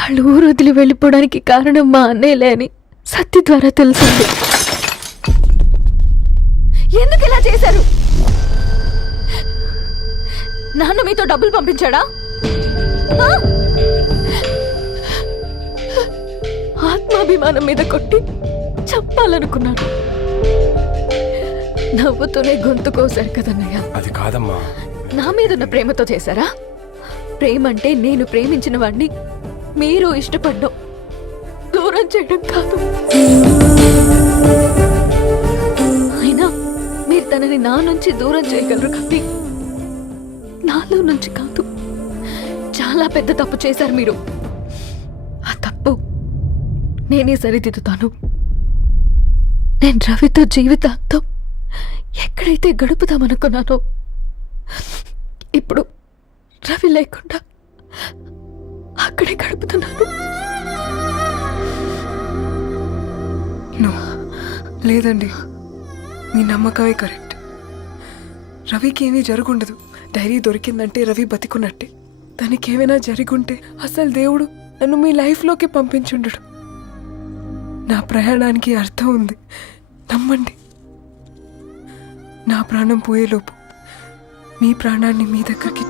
వాళ్ళు ఊరు వదిలి వెళ్ళిపోవడానికి కారణం మా అన్నయ్యలే అని సత్య ద్వారా తెలిసింది. ఎందుకు ఇలా చేశారు? నాన్న మీతో డబ్బులు పంపించాడా? ఆత్మాభిమానం మీద కొట్టి చంపాలనుకున్నాను. నవ్వుతూనే గొంతు కోసారు కదన్నయ్య. అది కాదమ్మా. నా మీదున్న ప్రేమతో చేశారా? ప్రేమ అంటే నేను ప్రేమించిన వాడిని మీరు ఇష్టపడ్డం, దూరం చేయడం కాదు. అయినా మీరు తనని నా నుంచి దూరం చేయగలరు కానీ నాలో నుంచి కాదు. చాలా పెద్ద తప్పు చేశారు మీరు. ఆ తప్పు నేనే సరిదిద్దుతాను. నేను రవితో జీవితాంతం ఎక్కడైతే గడుపుదామనుకున్నానో ఇప్పుడు రవి లేకుండా అక్కడే గడుపుతున్నాను. లేదండి, మీ నమ్మకమే కరెక్ట్. రవికి ఏమీ జరుగుండదు. డైరీ దొరికిందంటే రవి బతికున్నట్టే. తనకేమైనా జరిగుంటే అసలు దేవుడు నన్ను మీ లైఫ్లోకి పంపించుండడు. నా ప్రయాణానికి అర్థం ఉంది, నమ్మండి. నా ప్రాణం పోయేలోపు మీ ప్రాణాన్ని మీ దగ్గరికి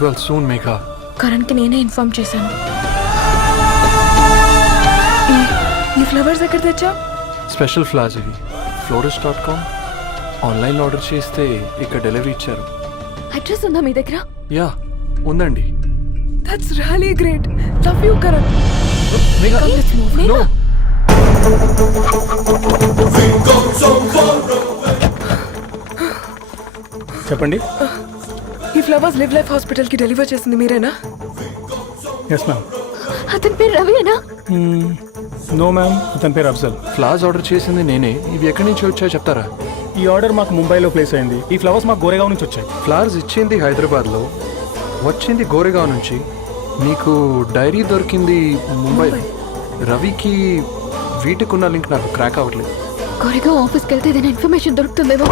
గెట్ వెల్ సూన్ మేఘా. కరణ్కి నేనే ఇన్ఫార్మ్ చేశాను. ఈ ఫ్లవర్స్ ఎక్కడ తెచ్చా? స్పెషల్ ఫ్లవర్స్ ఇవి. florist.com. ఆన్లైన్లో ఆర్డర్ చేస్తే ఇక్కడ డెలివరీ ఇచ్చారు. అడ్రస్ ఉందా మీ దగ్గర? యా ఉందండి. That's really great. Love you Karan. Megha no. చెప్పండి. ఈ ఫ్లవర్స్ లివ్ లైఫ్ హాస్పిటల్ కి డెలివర్ చేసింది మీరేనా? Yes ma'am. అతని పేరు రవియేనా? నో మ్యామ్, అతని పేరు అఫ్జల్. ఫ్లవర్స్ ఆర్డర్ చేసింది నేనే. ఇవి ఎక్కడి నుంచి వచ్చాయో చెప్తారా? ఈ ఆర్డర్ మాకు ముంబైలో ప్లేస్ అయింది. ఈ ఫ్లవర్స్ మాకు గోరేగావ్ నుంచి వచ్చాయి. ఫ్లవర్స్ ఇచ్చింది హైదరాబాద్లో, వచ్చింది గోరేగావ్ నుంచి. మీకు డైరీ దొరికింది ముంబై. రవికి వీటికున్న లింక్ నాకు క్రాక్ అవ్వట్లేదు. గోరేగావ్ ఆఫీస్కి వెళ్తే ఏదైనా ఇన్ఫర్మేషన్ దొరుకుతుందేమో.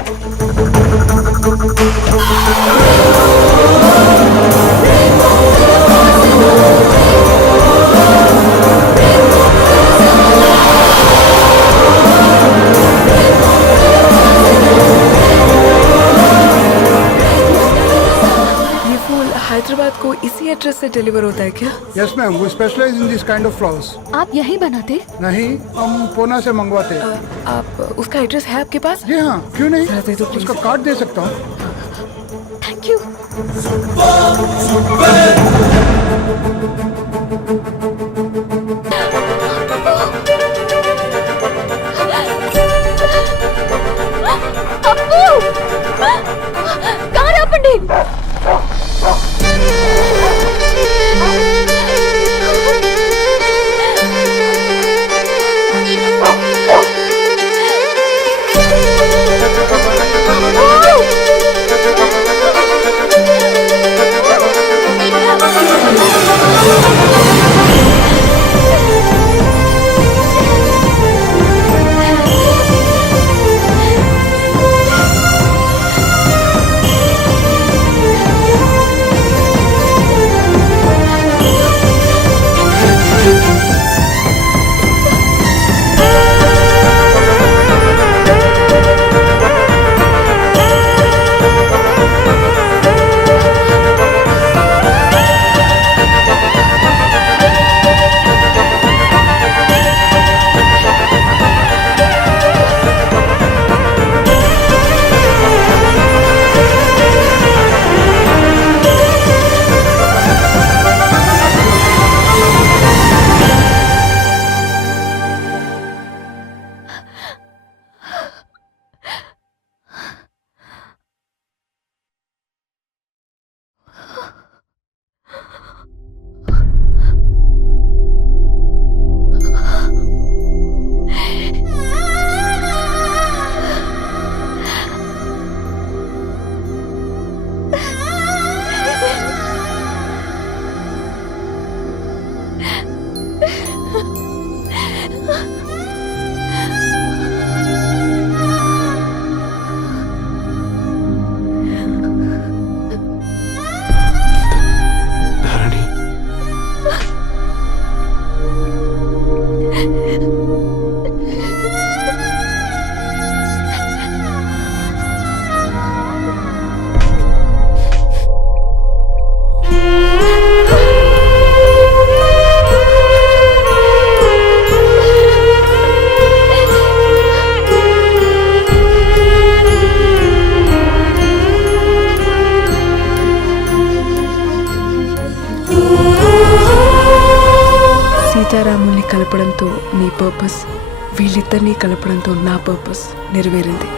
हैदराबाद को इसी एड्रेस से डिलीवर होता है क्या? यस मैम, वो specialise in this kind of flowers. आप यही बनाते? नहीं, हम पूना से मंगवाते हैं. आप उसका एड्रेस है आपके पास? जी हाँ, क्यों नहीं. दे दो प्लीज. उसका कार्ड दे सकता हूँ. Thank you. कार ఆపండి. సీతారాముల్ని కలపడంతో నీ పర్పస్, వీళ్ళిద్దరినీ కలపడంతో నా పర్పస్ నెరవేరింది.